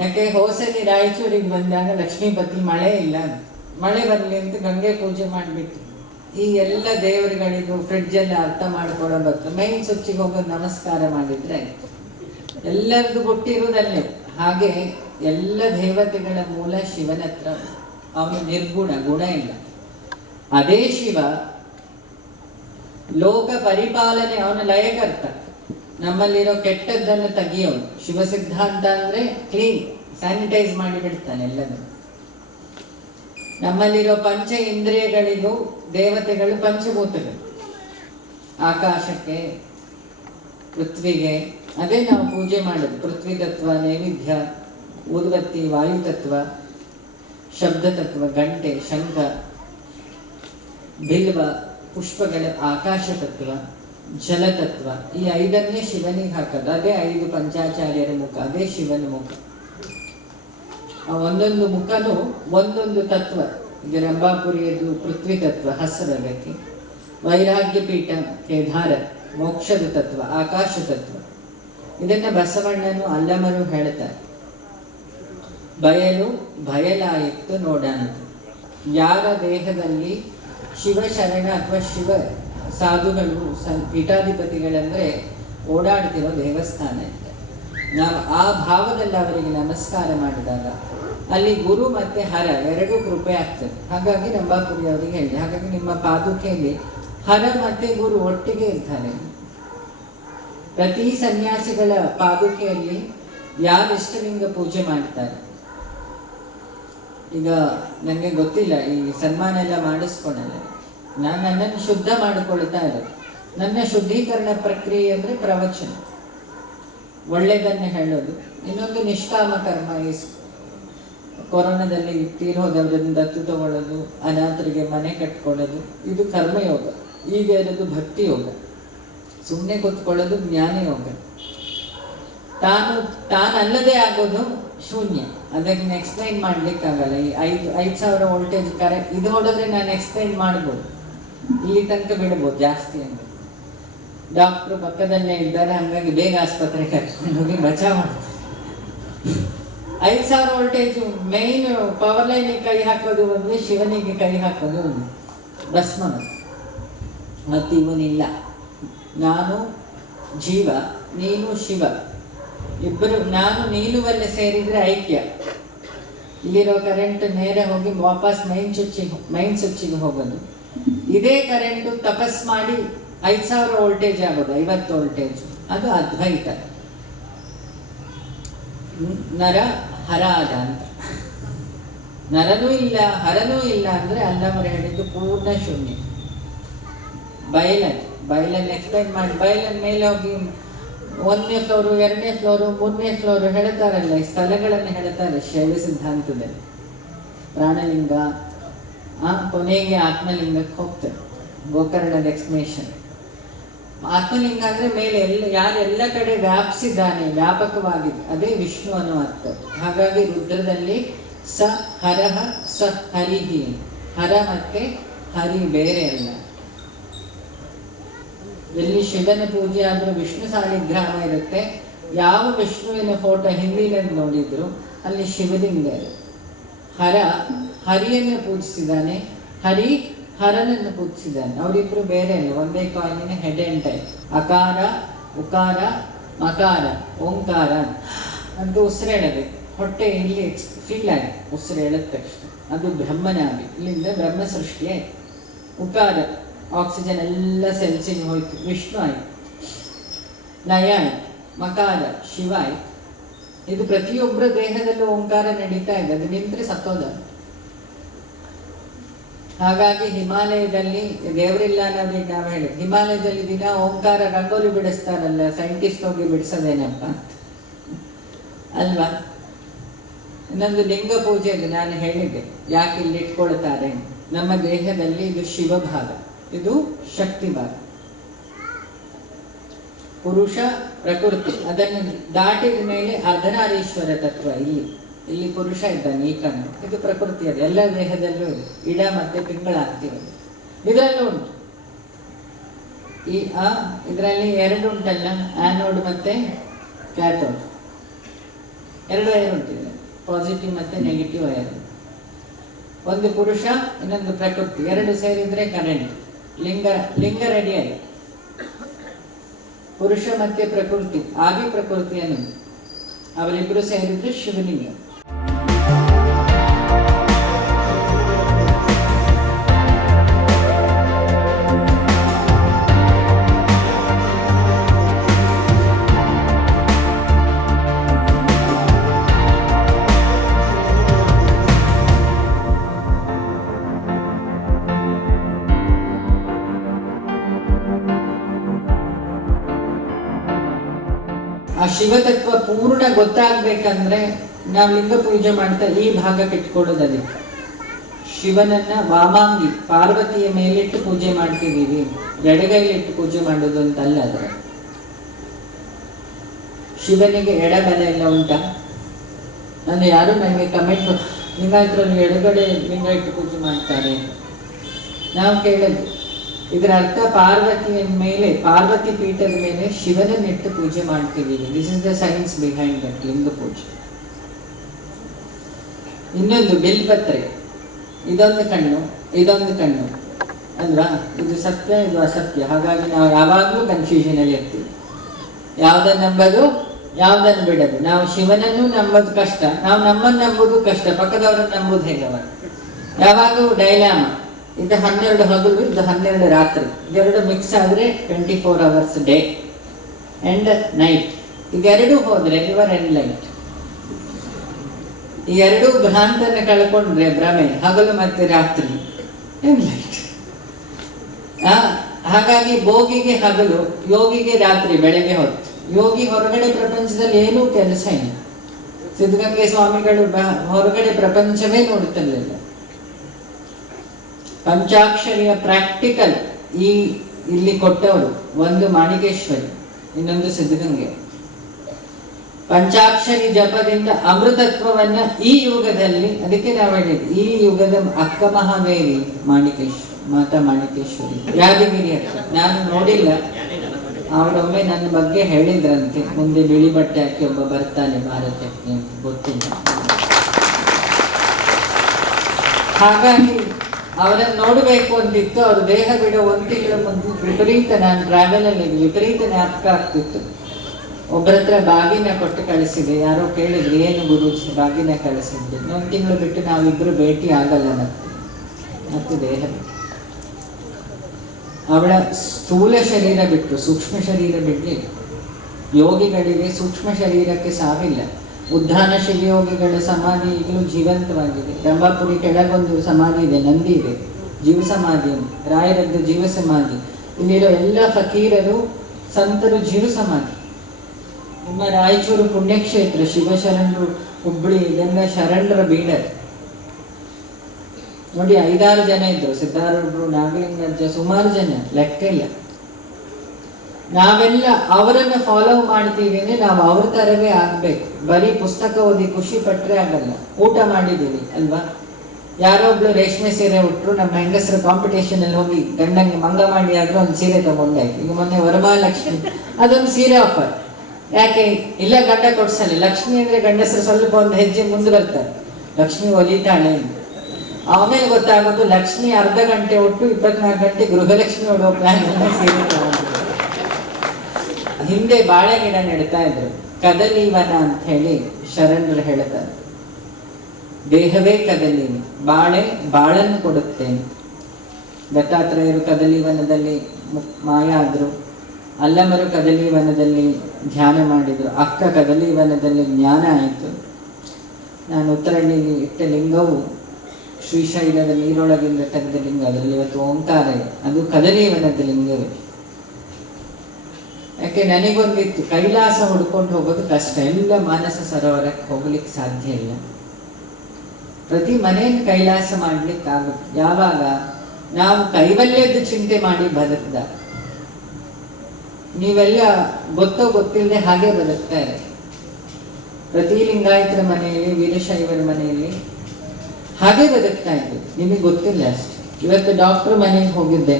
ಯಾಕೆ ಹೋಸಲಿ ರಾಯಚೂರಿಗೆ ಬಂದಾಗ ಲಕ್ಷ್ಮೀಪತಿ ಮಳೆ ಇಲ್ಲ, ಮಳೆ ಬರಲಿ ಅಂತ ಗಂಗೆ ಪೂಜೆ ಮಾಡಿಬಿಟ್ಟು ಈ ಎಲ್ಲ ದೇವರುಗಳಿಗೂ ಫ್ರಿಡ್ಜಲ್ಲಿ ಅರ್ಥ ಮಾಡ್ಕೊಳ್ಳೋ ಭಕ್ತ ಮೈನ್ ಸ್ವಿಚ್ಚಿಗೆ ಹೋಗೋದು ನಮಸ್ಕಾರ ಮಾಡಿದ್ರೆ ಎಲ್ಲರದು ಹುಟ್ಟಿರೋದಲ್ಲೇ. ಹಾಗೆ ಎಲ್ಲ ದೇವತೆಗಳ ಮೂಲ ಶಿವನ ಹತ್ರ. ಅವನು ನಿರ್ಗುಣ, ಗುಣ ಇಲ್ಲ. ಅದೇ ಶಿವ ಲೋಕ ಪರಿಪಾಲನೆ, ಅವನ ಲಯಕರ್ತ. ನಮ್ಮಲ್ಲಿರೋ ಕೆಟ್ಟದ್ದನ್ನು ತೆಗಿಯೋನು. ಶಿವ ಸಿದ್ಧಾಂತ ಅಂದ್ರೆ ಕ್ಲೀನ್, ಸ್ಯಾನಿಟೈಸ್ ಮಾಡಿ ಬಿಡ್ತಾನೆ ಎಲ್ಲದನ್ನು. ನಮ್ಮಲ್ಲಿರೋ ಪಂಚ ಇಂದ್ರಿಯಗಳಿಗೂ ದೇವತೆಗಳು ಪಂಚಭೂತಗಳು. ಆಕಾಶಕ್ಕೆ, ಪೃಥ್ವಿಗೆ, ಅದೇ ನಾವು ಪೂಜೆ ಮಾಡೋದು. ಪೃಥ್ವಿ ತತ್ವ, ನೈವೇದ್ಯ, ಊದುಬತ್ತಿ, ವಾಯುತತ್ವ, ಶಬ್ದ ತತ್ವ, ಗಂಟೆ, ಶಂಖ, ಬಿಲ್ವ, ಪುಷ್ಪಗಳ, ಆಕಾಶ ತತ್ವ, ಜಲತತ್ವ. ಈ 5 ಶಿವನಿಗೆ ಹಾಕೋದು. ಅದೇ 5 ಪಂಚಾಚಾರ್ಯರ ಮುಖ, ಅದೇ ಶಿವನ ಮುಖ. ಆ ಒಂದೊಂದು ಮುಖನೂ ಒಂದೊಂದು ತತ್ವ. ಈಗ ರಂಭಾಪುರಿಯದು ಪೃಥ್ವಿ ತತ್ವ, ಹಸರು ಅದಕ್ಕೆ. ವೈರಾಗ್ಯ ಪೀಠ, ಕೇದಾರ, ಮೋಕ್ಷದ ತತ್ವ, ಆಕಾಶ ತತ್ವ. ಇದನ್ನ ಬಸವಣ್ಣನು ಅಲ್ಲಮರು ಹೇಳ್ತಾರೆ. ಬಯಲು ಬಯಲಾಯಿತು ನೋಡ ಅಂತ. ಯಾರ ದೇಹದಲ್ಲಿ ಶಿವಶರಣ ಅಥವಾ ಶಿವ ಸಾಧುಗಳು ಪೀಠಾಧಿಪತಿಗಳಂದ್ರೆ ಓಡಾಡ್ತಿರೋ ದೇವಸ್ಥಾನ ಅಂತ. ನಾವು ಆ ಭಾವದಲ್ಲಿ ಅವರಿಗೆ ನಮಸ್ಕಾರ ಮಾಡಿದಾಗ ಅಲ್ಲಿ ಗುರು ಮತ್ತೆ ಹರ ಎರಡೂ ಕೃಪೆ ಆಗ್ತದೆ. ಹಾಗಾಗಿ ರಂಭಾಪುರಿ ಅವರಿಗೆ ಹೇಳಿ, ಹಾಗಾಗಿ ನಿಮ್ಮ ಪಾದುಕೆಯಲ್ಲಿ ಹರ ಮತ್ತೆ ಗುರು ಒಟ್ಟಿಗೆ ಇರ್ತಾರೆ. ಪ್ರತಿ ಸನ್ಯಾಸಿಗಳ ಪಾದುಕೆಯಲ್ಲಿ ಯಾರು ಇಷ್ಟಲಿಂಗ ಪೂಜೆ ಮಾಡ್ತಾರೆ. ಈಗ ನನಗೆ ಗೊತ್ತಿಲ್ಲ, ಈ ಸನ್ಮಾನ ಎಲ್ಲ ಮಾಡಿಸ್ಕೊಳಲ್ಲ. ನಾನು ನನ್ನನ್ನು ಶುದ್ಧ ಮಾಡಿಕೊಳ್ತಾ ಇರೋದು. ನನ್ನ ಶುದ್ಧೀಕರಣ ಪ್ರಕ್ರಿಯೆ ಅಂದರೆ ಪ್ರವಚನ, ಒಳ್ಳೆಯದನ್ನು ಹೇಳೋದು. ಇನ್ನೊಂದು ನಿಷ್ಕಾಮ ಕರ್ಮ. ಈ ಕೊರೋನಾದಲ್ಲಿ ತೀರೋದವರಿಂದ ದತ್ತು ತಗೊಳ್ಳೋದು, ಅನಾಥರಿಗೆ ಮನೆ ಕಟ್ಕೊಳ್ಳೋದು, ಇದು ಕರ್ಮಯೋಗ. ಈಗ ಇರೋದು ಭಕ್ತಿ ಯೋಗ. ಸುಮ್ಮನೆ ಕೂತ್ಕೊಳ್ಳೋದು ಜ್ಞಾನ ಯೋಗ. ತಾನಲ್ಲದೆ ಆಗೋದು ಶೂನ್ಯ. ಅದಕ್ಕೆ ಎಕ್ಸ್ಪ್ಲೈನ್ ಮಾಡ್ಲಿಕ್ಕಾಗಲ್ಲ. ಈ 5,000 ವೋಲ್ಟೇಜ್ ಕರೆಂಟ್ ಇದು ಹೊಡೆದ್ರೆ ನಾನು ಎಕ್ಸ್ಪ್ಲೈನ್ ಮಾಡ್ಬೋದು, ಇಲ್ಲಿ ತನಕ ಬಿಡ್ಬೋದು ಜಾಸ್ತಿ ಅಂದರೆ. ಡಾಕ್ಟ್ರು ಪಕ್ಕದಲ್ಲೇ ಇದ್ದಾರೆ, ಹಾಗಾಗಿ ಬೇಗ ಆಸ್ಪತ್ರೆಗೆ ಕರ್ಕೊಂಡು ಹೋಗಿ ಬಚಾವ್ ಮಾಡ್ತಾರೆ. 5,000 ವೋಲ್ಟೇಜ್ ಮೇನ್ ಪವರ್ ಲೈನಿಗೆ ಕೈ ಹಾಕೋದು ಒಂದು, ಶಿವನಿಗೆ ಕೈ ಹಾಕೋದು ಒಂದು. ಭಸ್ಮ ಮತ್ತು ಇವನಿಲ್ಲ. ನಾನು ಜೀವ, ನೀನು ಶಿವ. ಇಬ್ಬರು ನಾನು ನೀನುವಲ್ಲೇ ಸೇರಿದ್ರೆ ಐಕ್ಯ. ಇಲ್ಲಿರೋ ಕರೆಂಟ್ ನೇರ ಹೋಗಿ ವಾಪಸ್ ಮೈನ್ ಸ್ವಿಚ್ಚಿಗೆ ಹೋಗೋದು. ಇದೇ ಕರೆಂಟು ತಪಸ್ ಮಾಡಿ 5,000 ವೋಲ್ಟೇಜ್ ಆಗೋದು, 50 ವೋಲ್ಟೇಜ್. ಅದು ಅದ್ವೈತ. ನರ ಹರ ಆದ ಅಂತ. ನರನೂ ಇಲ್ಲ ಹರನೂ ಇಲ್ಲ ಅಂದರೆ ಅಲ್ಲವರು ಹೇಳಿದ್ದು ಪೂರ್ಣ ಶೂನ್ಯ. ಬಯಲನ್ನು ಎಕ್ಸ್ಪ್ಲೈನ್ ಮಾಡಿ ಬಯಲನ್ನ ಮೇಲೆ ಹೋಗಿ 1ನೇ ಫ್ಲೋರು 2ನೇ ಫ್ಲೋರು 3ನೇ ಫ್ಲೋರು ಹೇಳ್ತಾರಲ್ಲ, ಈ ಸ್ಥಳಗಳನ್ನು ಹೇಳ್ತಾರೆ ಶೈವ ಸಿದ್ಧಾಂತದಲ್ಲಿ. ಪ್ರಾಣಲಿಂಗ ಕೊನೆಗೆ ಆತ್ಮಲಿಂಗಕ್ಕೆ ಹೋಗ್ತಾರೆ. ಗೋಕರ್ಣದ ಎಕ್ಸ್ಪ್ಲೇಷನ್. ಆತ್ಮಲಿಂಗ ಅಂದರೆ ಮೇಲೆ ಯಾರೆಲ್ಲ ಕಡೆ ವ್ಯಾಪಿಸಿದ್ದಾನೆ, ವ್ಯಾಪಕವಾಗಿದೆ, ಅದೇ ವಿಷ್ಣು ಅನ್ನೋ ಅರ್ಥ. ಹಾಗಾಗಿ ರುದ್ರದಲ್ಲಿ ಸ ಹರಹ ಸ ಹರಿಹಿ, ಹರ ಮತ್ತೆ ಹರಿ ಬೇರೆ ಅಲ್ಲ. ಎಲ್ಲಿ ಶಿವನ ಪೂಜೆ ಆದರೂ ವಿಷ್ಣು ಸಾಲಿಗ್ರಾಮ ಇರುತ್ತೆ. ಯಾವ ವಿಷ್ಣುವಿನ ಫೋಟೋ ಹಿಂದಿನಲ್ಲಿ ನೋಡಿದ್ರು ಅಲ್ಲಿ ಶಿವಲಿಂಗ ಇದೆ. ಹರ ಹರಿಯನ್ನು ಪೂಜಿಸಿದ್ದಾನೆ, ಹರಿ ಹರನನ್ನು ಪೂಜಿಸಿದ್ದಾನೆ. ಅವರಿಬ್ರು ಬೇರೆ ಅಲ್ಲ, ಒಂದೇ ಕಾಯಿನ ಹೆಡ್ ಅಂಡ್ ಟೈಲ್. ಅಕಾರ ಉಕಾರ ಮಕಾರ ಓಂಕಾರ ಅಂತ ಉಸಿರೇಳದೆ ಹೊಟ್ಟೆ ಇಲ್ಲಿ ಫೀಲ್ ಆಗಿ ಉಸಿರು ಎಳೆದ ತಕ್ಷಣ ಅದು ಬ್ರಹ್ಮನಾಭಿ. ಇಲ್ಲಿಂದ ಬ್ರಹ್ಮ ಸೃಷ್ಟಿ ಆಯ್ತು. ಉಕಾರ ಆಕ್ಸಿಜನ್ ಎಲ್ಲ ಸೆಲ್ಸಿಗೆ ಹೋಯ್ತು, ವಿಷ್ಣು ಆಯ್ತು. ಲಯ ಆಯ್ತು, ಮಕಾರ ಶಿವ ಆಯ್ತು. ಇದು ಪ್ರತಿಯೊಬ್ಬರ ದೇಹದಲ್ಲೂ ಓಂಕಾರ ನಡೀತಾ ಇದೆ. ಅದು ನಿಂತರೆ ಸತ್ತೋದ. ಹಾಗಾಗಿ ಹಿಮಾಲಯದಲ್ಲಿ ದೇವರಿಲ್ಲ ಅನ್ನೋದಕ್ಕೆ ನಾವು ಹೇಳಿದ್ವಿ. ಹಿಮಾಲಯದಲ್ಲಿ ದಿನ ಓಂಕಾರ ರಂಗೋಲಿ ಬಿಡಿಸ್ತಾರಲ್ಲ, ಸೈಂಟಿಸ್ಟ್ ಹೋಗಿ ಬಿಡಿಸೋದೇನಪ್ಪ ಅಲ್ವಾ. ಇನ್ನೊಂದು ಲಿಂಗ ಪೂಜೆ ಇದೆ, ನಾನು ಹೇಳಿದ್ದೆ ಯಾಕೆ ಇಲ್ಲಿ ಇಟ್ಕೊಳ್ತಾರೆ. ನಮ್ಮ ದೇಹದಲ್ಲಿ ಇದು ಶಿವ ಭಾಗ, ಇದು ಶಕ್ತಿ ಭಾಗ. ಪುರುಷ ಪ್ರಕೃತಿ, ಅದನ್ನು ದಾಟಿದ ಮೇಲೆ ಅರ್ಧನಾರೀಶ್ವರ ತತ್ವ. ಇಲ್ಲಿ ಪುರುಷ ಇದ್ದಾನೆ, ಈ ಕಣ್ಣು, ಇದು ಪ್ರಕೃತಿ. ಅದು ಎಲ್ಲ ದೇಹದಲ್ಲೂ ಇದೆ. ಇಡ ಮತ್ತೆ ಪಿಂಗಳಾಗ್ತಿವೆ, ಇದರಲ್ಲೂ ಉಂಟು. ಇದರಲ್ಲಿ 2 ಉಂಟಲ್ಲ, ಆ್ಯನೋಡ್ ಮತ್ತೆ ಕ್ಯಾಥೋಡ್, 2 ವೈರ್ ಉಂಟಿದೆ, ಪಾಸಿಟಿವ್ ಮತ್ತೆ ನೆಗೆಟಿವ್ ವೈರ್. ಒಂದು ಪುರುಷ, ಇನ್ನೊಂದು ಪ್ರಕೃತಿ, 2 ಸೇರಿದ್ರೆ ಕರೆಂಟ್. ಲಿಂಗ ರೆಡಿ ಆಗಿ ಪುರುಷ ಮತ್ತೆ ಪ್ರಕೃತಿ, ಆದಿ ಪ್ರಕೃತಿ ಅನ್ನೋದು ಅವರಿಬ್ಬರು ಸೇರಿದ್ರೆ ಶಿವಲಿಂಗ. ಆ ಶಿವತತ್ವ ಪೂರ್ಣ ಗೊತ್ತಾಗ್ಬೇಕಂದ್ರೆ ನಾವು ಲಿಂಗ ಪೂಜೆ ಮಾಡ್ತಾ ಈ ಭಾಗಕ್ಕೆ ಇಟ್ಕೊಳ್ಳೋದಲ್ಲಿ ಶಿವನನ್ನ ವಾಮಾಂಗಿ ಪಾರ್ವತಿಯ ಮೇಲಿಟ್ಟು ಪೂಜೆ ಮಾಡ್ತಿದ್ದೀವಿ, ಎಡಗೈಲಿಟ್ಟು ಪೂಜೆ ಮಾಡೋದು ಅಂತಲ್ಲ. ಅದ್ರ ಶಿವನಿಗೆ ಎಡಬಲ ಎಲ್ಲ ಉಂಟಾ? ನಾನು ಯಾರು ನನಗೆ ಕಮೆಂಟ್ ಲಿಂಗಾಯತರಲ್ಲಿ ಎಡಗಡೆ ಲಿಂಗ ಇಟ್ಟು ಪೂಜೆ ಮಾಡ್ತಾರೆ. ನಾವು ಕೇಳೋದು ಇದರ ಅರ್ಥ ಪಾರ್ವತಿಯ ಮೇಲೆ, ಪಾರ್ವತಿ ಪೀಠದ ಮೇಲೆ ಶಿವನನ್ನಿಟ್ಟು ಪೂಜೆ ಮಾಡ್ತೀವಿ. This is the science behind that ಲಿಂಗ ಪೂಜೆ. ಇನ್ನೊಂದು ಬಿಲ್ಪತ್ರೆ, ಇದೊಂದು ಕಣ್ಣು ಇದೊಂದು ಕಣ್ಣು ಅಲ್ವಾ, ಇದು ಸತ್ಯ ಇದು ಅಸತ್ಯ. ಹಾಗಾಗಿ ನಾವು ಯಾವಾಗಲೂ ಕನ್ಫ್ಯೂಷನ್ ಅಲ್ಲಿ ಇರ್ತೀವಿ. ಯಾವುದನ್ನು ನಂಬೋದು ಯಾವುದನ್ನು ಬಿಡೋದು. ನಾವು ಶಿವನನ್ನು ನಂಬೋದು ಕಷ್ಟ, ನಾವು ನಮ್ಮನ್ನು ನಂಬೋದು ಕಷ್ಟ, ಪಕ್ಕದವರನ್ನು ನಂಬೋದು ಹೇಗೆ? ಯಾವಾಗಲೂ ಡೈಲಾಮ. ಇದು 12 ಹಗಲು, ಇದು 12 ರಾತ್ರಿ, ಇದೆರಡು ಮಿಕ್ಸ್ ಆದರೆ 24 hours ಡೇ ಅಂಡ್ ನೈಟ್. ಇದೆರಡೂ ಹೋದ್ರೆ ರಿವರ್ ಅಂಡ್ ಲೈಟ್. ಈ ಎರಡೂ ಭ್ರಾಂತನ ಕಳ್ಕೊಂಡ್ರೆ ಭ್ರಮೆ, ಹಗಲು ಮತ್ತೆ ರಾತ್ರಿ ಅಂಡ್ ಲೈಟ್. ಹಾಗಾಗಿ ಭೋಗಿಗೆ ಹಗಲು, ಯೋಗಿಗೆ ರಾತ್ರಿ, ಬೆಳಗ್ಗೆ ಹೊತ್ತು. ಯೋಗಿ ಹೊರಗಡೆ ಪ್ರಪಂಚದಲ್ಲಿ ಏನೂ ಕೆಲಸ ಇಲ್ಲ. ಸಿದ್ಧಗಂಗೆ ಸ್ವಾಮಿಗಳು ಹೊರಗಡೆ ಪ್ರಪಂಚವೇ ನೋಡುತ್ತಿರಲಿಲ್ಲ. ಪಂಚಾಕ್ಷರಿಯ ಪ್ರಾಕ್ಟಿಕಲ್ ಇಲ್ಲಿ ಕೊಟ್ಟವರು, ಒಂದು ಮಾಣಿಕೇಶ್ವರಿ, ಇನ್ನೊಂದು ಸಿದ್ಧಗಂಗೆ. ಪಂಚಾಕ್ಷರಿ ಜಪದಿಂದ ಅಮೃತತ್ವವನ್ನ ಈ ಯುಗದಲ್ಲಿ, ಅದಕ್ಕೆ ನಾವು ಹೇಳಿದ್ವಿ ಈ ಯುಗದ ಅಕ್ಕ ಮಹಾದೇವಿ ಮಾತಾ ಮಾಣಿಕೇಶ್ವರಿ, ಯಾದಗಿರಿ ಹತ್ರ. ನಾನು ನೋಡಿಲ್ಲ, ಅವರೊಮ್ಮೆ ನನ್ನ ಬಗ್ಗೆ ಹೇಳಿದ್ರಂತೆ, ಮುಂದೆ ಬಿಳಿ ಬಟ್ಟೆ ಹಾಕಿ ಒಬ್ಬ ಬರ್ತಾನೆ ಭಾರತಕ್ಕೆ, ಗೊತ್ತಿಲ್ಲ. ಹಾಗಾಗಿ ಅವರನ್ನು ನೋಡಬೇಕು ಅಂತಿತ್ತು. ಅವ್ರ ದೇಹ ಬಿಡೋ 1 ತಿಂಗಳ ಮುಂದೆ ವಿಪರೀತ, ನಾನು ಟ್ರಾವೆಲಲ್ಲಿ ವಿಪರೀತ ಜ್ಞಾಪಕ ಆಗ್ತಿತ್ತು. ಒಬ್ಬರ ಹತ್ರ ಬಾಗಿನ ಕೊಟ್ಟು ಕಳಿಸಿದೆ. ಯಾರೋ ಕೇಳಿದ್ರು, ಏನು ಗುರೂಜಿ ಬಾಗಿನ ಕಳಿಸಿದ್ದೆ? 1 ತಿಂಗಳು ಬಿಟ್ಟು ನಾವಿಬ್ಬರು ಭೇಟಿ ಆಗಲ್ಲ ಮತ್ತೆ ದೇಹ. ಅವಳ ಸ್ಥೂಲ ಶರೀರ ಬಿಟ್ಟು ಸೂಕ್ಷ್ಮ ಶರೀರ ಬಿಡಲಿಲ್ಲ. ಯೋಗಿಗಳಿಗೆ ಸೂಕ್ಷ್ಮ ಶರೀರಕ್ಕೆ ಸಾವಿಲ್ಲ. ಉದ್ಧಾನ ಶಿವಯೋಗಿಗಳ ಸಮಾಧಿ ಈಗಲೂ ಜೀವಂತವಾಗಿದೆ. ರಂಭಾಪುರಿ ಕೆಳಗೊಂದು ಸಮಾಧಿ ಇದೆ, ನಂದಿ ಇದೆ, ಜೀವ ಸಮಾಧಿ, ರಾಯರದ್ದು ಜೀವ ಸಮಾಧಿ. ಇಲ್ಲಿರೋ ಎಲ್ಲ ಫಕೀರರು ಸಂತರು ಜೀವ ಸಮಾಧಿ. ನಿಮ್ಮ ರಾಯಚೂರು ಪುಣ್ಯಕ್ಷೇತ್ರ, ಶಿವಶರಣರು, ಹುಬ್ಬಳ್ಳಿ ಇದೆಲ್ಲ ಶರಣರ ಬೀಡರ್. ನೋಡಿ 5-6 ಜನ ಇದ್ರು, ಸಿದ್ಧಾರೂಢರು, ನಾಗಲಿಂಗಜ್ಜ, ಸುಮಾರು ಜನ, ಲೆಕ್ಕ ಇಲ್ಲ. ನಾವೆಲ್ಲ ಅವರನ್ನು ಫಾಲೋ ಮಾಡ್ತೀವಿ ಅಂದ್ರೆ ನಾವು ಅವ್ರ ತರವೇ ಆಗ್ಬೇಕು. ಬರೀ ಪುಸ್ತಕ ಓದಿ ಖುಷಿ ಪಟ್ರೆ ಆಗಲ್ಲ. ಊಟ ಮಾಡಿದ್ದೀವಿ ಅಲ್ವಾ, ಯಾರೊಬ್ಳು ರೇಷ್ಮೆ ಸೀರೆ ಉಟ್ರು, ನಮ್ಮ ಹೆಂಗಸರು ಕಾಂಪಿಟೇಷನ್ ಅಲ್ಲಿ ಹೋಗಿ ಗಂಡಂಗೆ ಮಂಗ ಮಾಡಿ ಆದ್ರೂ ಒಂದು ಸೀರೆ ತಗೊಂಡಾಯ್ತು. ಈಗ ಮೊನ್ನೆ ವರಮಹಾಲಕ್ಷ್ಮಿ ಅದೊಂದು ಸೀರೆ ಆಫರ್. ಯಾಕೆ ಇಲ್ಲ, ಗಂಡ ಕೊಡ್ಸಲ್ಲ. ಲಕ್ಷ್ಮಿ ಅಂದ್ರೆ ಗಂಡಸರು ಸ್ವಲ್ಪ ಒಂದು ಹೆಜ್ಜೆ ಮುಂದೆ ಬರ್ತಾರೆ, ಲಕ್ಷ್ಮಿ ಒಲಿತಾಳೆ. ಆಮೇಲೆ ಗೊತ್ತಾಗೋದು ಲಕ್ಷ್ಮಿ ಅರ್ಧ ಗಂಟೆ ಒಟ್ಟು 24 ಗಂಟೆ ಗೃಹಲಕ್ಷ್ಮಿ ಹೊಡೋ ಪ್ಲಾನ್ ಸೀರೆ ತಗೊಂಡಿದ್ರು. ಹಿಂದೆ ಬಾಳೆ ಗಿಡ ನೆಡ್ತಾ ಇದ್ರು, ಕದಲೀವನ ಅಂತ ಹೇಳಿ ಶರಣರು ಹೇಳ್ತಾರೆ. ದೇಹವೇ ಕದಲಿ, ಬಾಳನ್ನು ಕೊಡುತ್ತೆ. ದತ್ತಾತ್ರೇಯರು ಕದಲೀವನದಲ್ಲಿ ಮಾಯ ಆದ್ರು, ಅಲ್ಲಮರು ಕದಲೀವನದಲ್ಲಿ ಧ್ಯಾನ ಮಾಡಿದ್ರು, ಅಕ್ಕ ಕದಲೀವನದಲ್ಲಿ ಜ್ಞಾನ ಆಯಿತು. ನಾನು ಉತ್ತರಹಳ್ಳಿಯಲ್ಲಿ ಇಟ್ಟ ಲಿಂಗವು ಶ್ರೀಶೈಲದ ನೀರೊಳಗಿಂದ ತೆಗೆದ ಲಿಂಗ, ಅದರಲ್ಲಿ ಇವತ್ತು ಓಂಕಾರ ಇದೆ, ಅದು ಕದಲೀವನದ ಲಿಂಗವೇ. ಯಾಕೆ ನನಗೊಂದಿತ್ತು, ಕೈಲಾಸ ಹುಡ್ಕೊಂಡು ಹೋಗೋದು ಕಷ್ಟ, ಎಲ್ಲ ಮಾನಸ ಸರೋವರಕ್ಕೆ ಹೋಗ್ಲಿಕ್ಕೆ ಸಾಧ್ಯ ಇಲ್ಲ. ಪ್ರತಿ ಮನೆಯನ್ನು ಕೈಲಾಸ ಮಾಡ್ಲಿಕ್ಕೆ ಆಗುತ್ತೆ ಯಾವಾಗ ನಾವು ಕೈವಲ್ಯದ ಚಿಂತೆ ಮಾಡಿ ಬದುಕ್ದ. ನೀವೆಲ್ಲ ಗೊತ್ತೋ ಗೊತ್ತಿಲ್ಲದೆ ಹಾಗೆ ಬದುಕ್ತಾರೆ. ಪ್ರತಿ ಲಿಂಗಾಯತರ ಮನೆಯಲ್ಲಿ, ವೀರಶೈವರ ಮನೆಯಲ್ಲಿ ಹಾಗೆ ಬದುಕ್ತಾ ಇದ್ವಿ, ನಿಮಗೆ ಗೊತ್ತಿಲ್ಲ ಅಷ್ಟೆ. ಇವತ್ತು ಡಾಕ್ಟರ್ ಮನೆಗೆ ಹೋಗಿದ್ದೆ,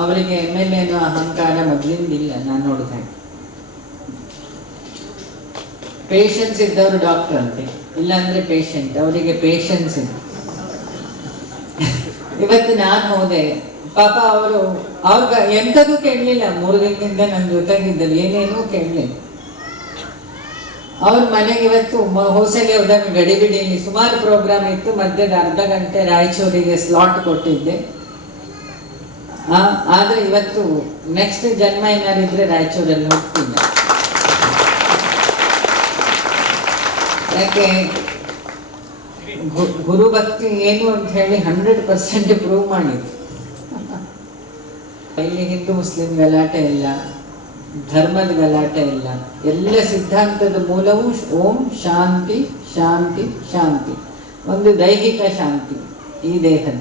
ಅವರಿಗೆ MLA ಅಹಂಕಾರ ಮೊದಲಿಂದ ಇಲ್ಲ. ನಾನು ನೋಡಿದೆ ಪೇಷನ್ಸ್ ಇದ್ದವರು ಡಾಕ್ಟರ್ ಅಂತೆ, ಇಲ್ಲಾಂದ್ರೆ ಪೇಷಂಟ್, ಅವರಿಗೆ ಪೇಷನ್ಸ್ ಇದೆ. ಇವತ್ತು ನಾನು ಹೋದೆ, ಪಾಪ ಅವ್ರಿಗೆ ಎಂಥದೂ ಕೇಳಲಿಲ್ಲ. 3 ದಿನದಿಂದ ನನ್ನ ಜೊತೆಗಿದ್ದಲ್ಲಿ ಏನೇನೂ ಕೇಳಲಿಲ್ಲ. ಅವ್ರ ಮನೆಗೆ ಇವತ್ತು ಹೋಸಲಿ ಹೋದಾಗ ಗಡಿಬಿಡಿಯಲ್ಲಿ ಸುಮಾರು ಪ್ರೋಗ್ರಾಮ್ ಇತ್ತು, ಮಧ್ಯದ ಅರ್ಧ ಗಂಟೆ ರಾಯಚೂರಿಗೆ ಸ್ಲಾಟ್ ಕೊಟ್ಟಿದ್ದೆ. ಆದ್ರೆ ಇವತ್ತು ನೆಕ್ಸ್ಟ್ ಜನ್ಮ ಏನಾರಿದ್ರೆ ರಾಯಚೂರಲ್ಲಿ ಹೋಗ್ತೀನಿ. ಯಾಕೆ ಗುರು ಭಕ್ತಿ ಏನು ಅಂತ ಹೇಳಿ 100% ಪ್ರೂವ್ ಮಾಡಿದ್ರು. ಇಲ್ಲಿ ಹಿಂದೂ ಮುಸ್ಲಿಂ ಗಲಾಟೆ ಇಲ್ಲ, ಧರ್ಮದ ಗಲಾಟೆ ಇಲ್ಲ. ಎಲ್ಲ ಸಿದ್ಧಾಂತದ ಮೂಲವು ಓಂ ಶಾಂತಿ ಶಾಂತಿ ಶಾಂತಿ. ಒಂದು ದೈಹಿಕ ಶಾಂತಿ ಈ ದೇಹದ,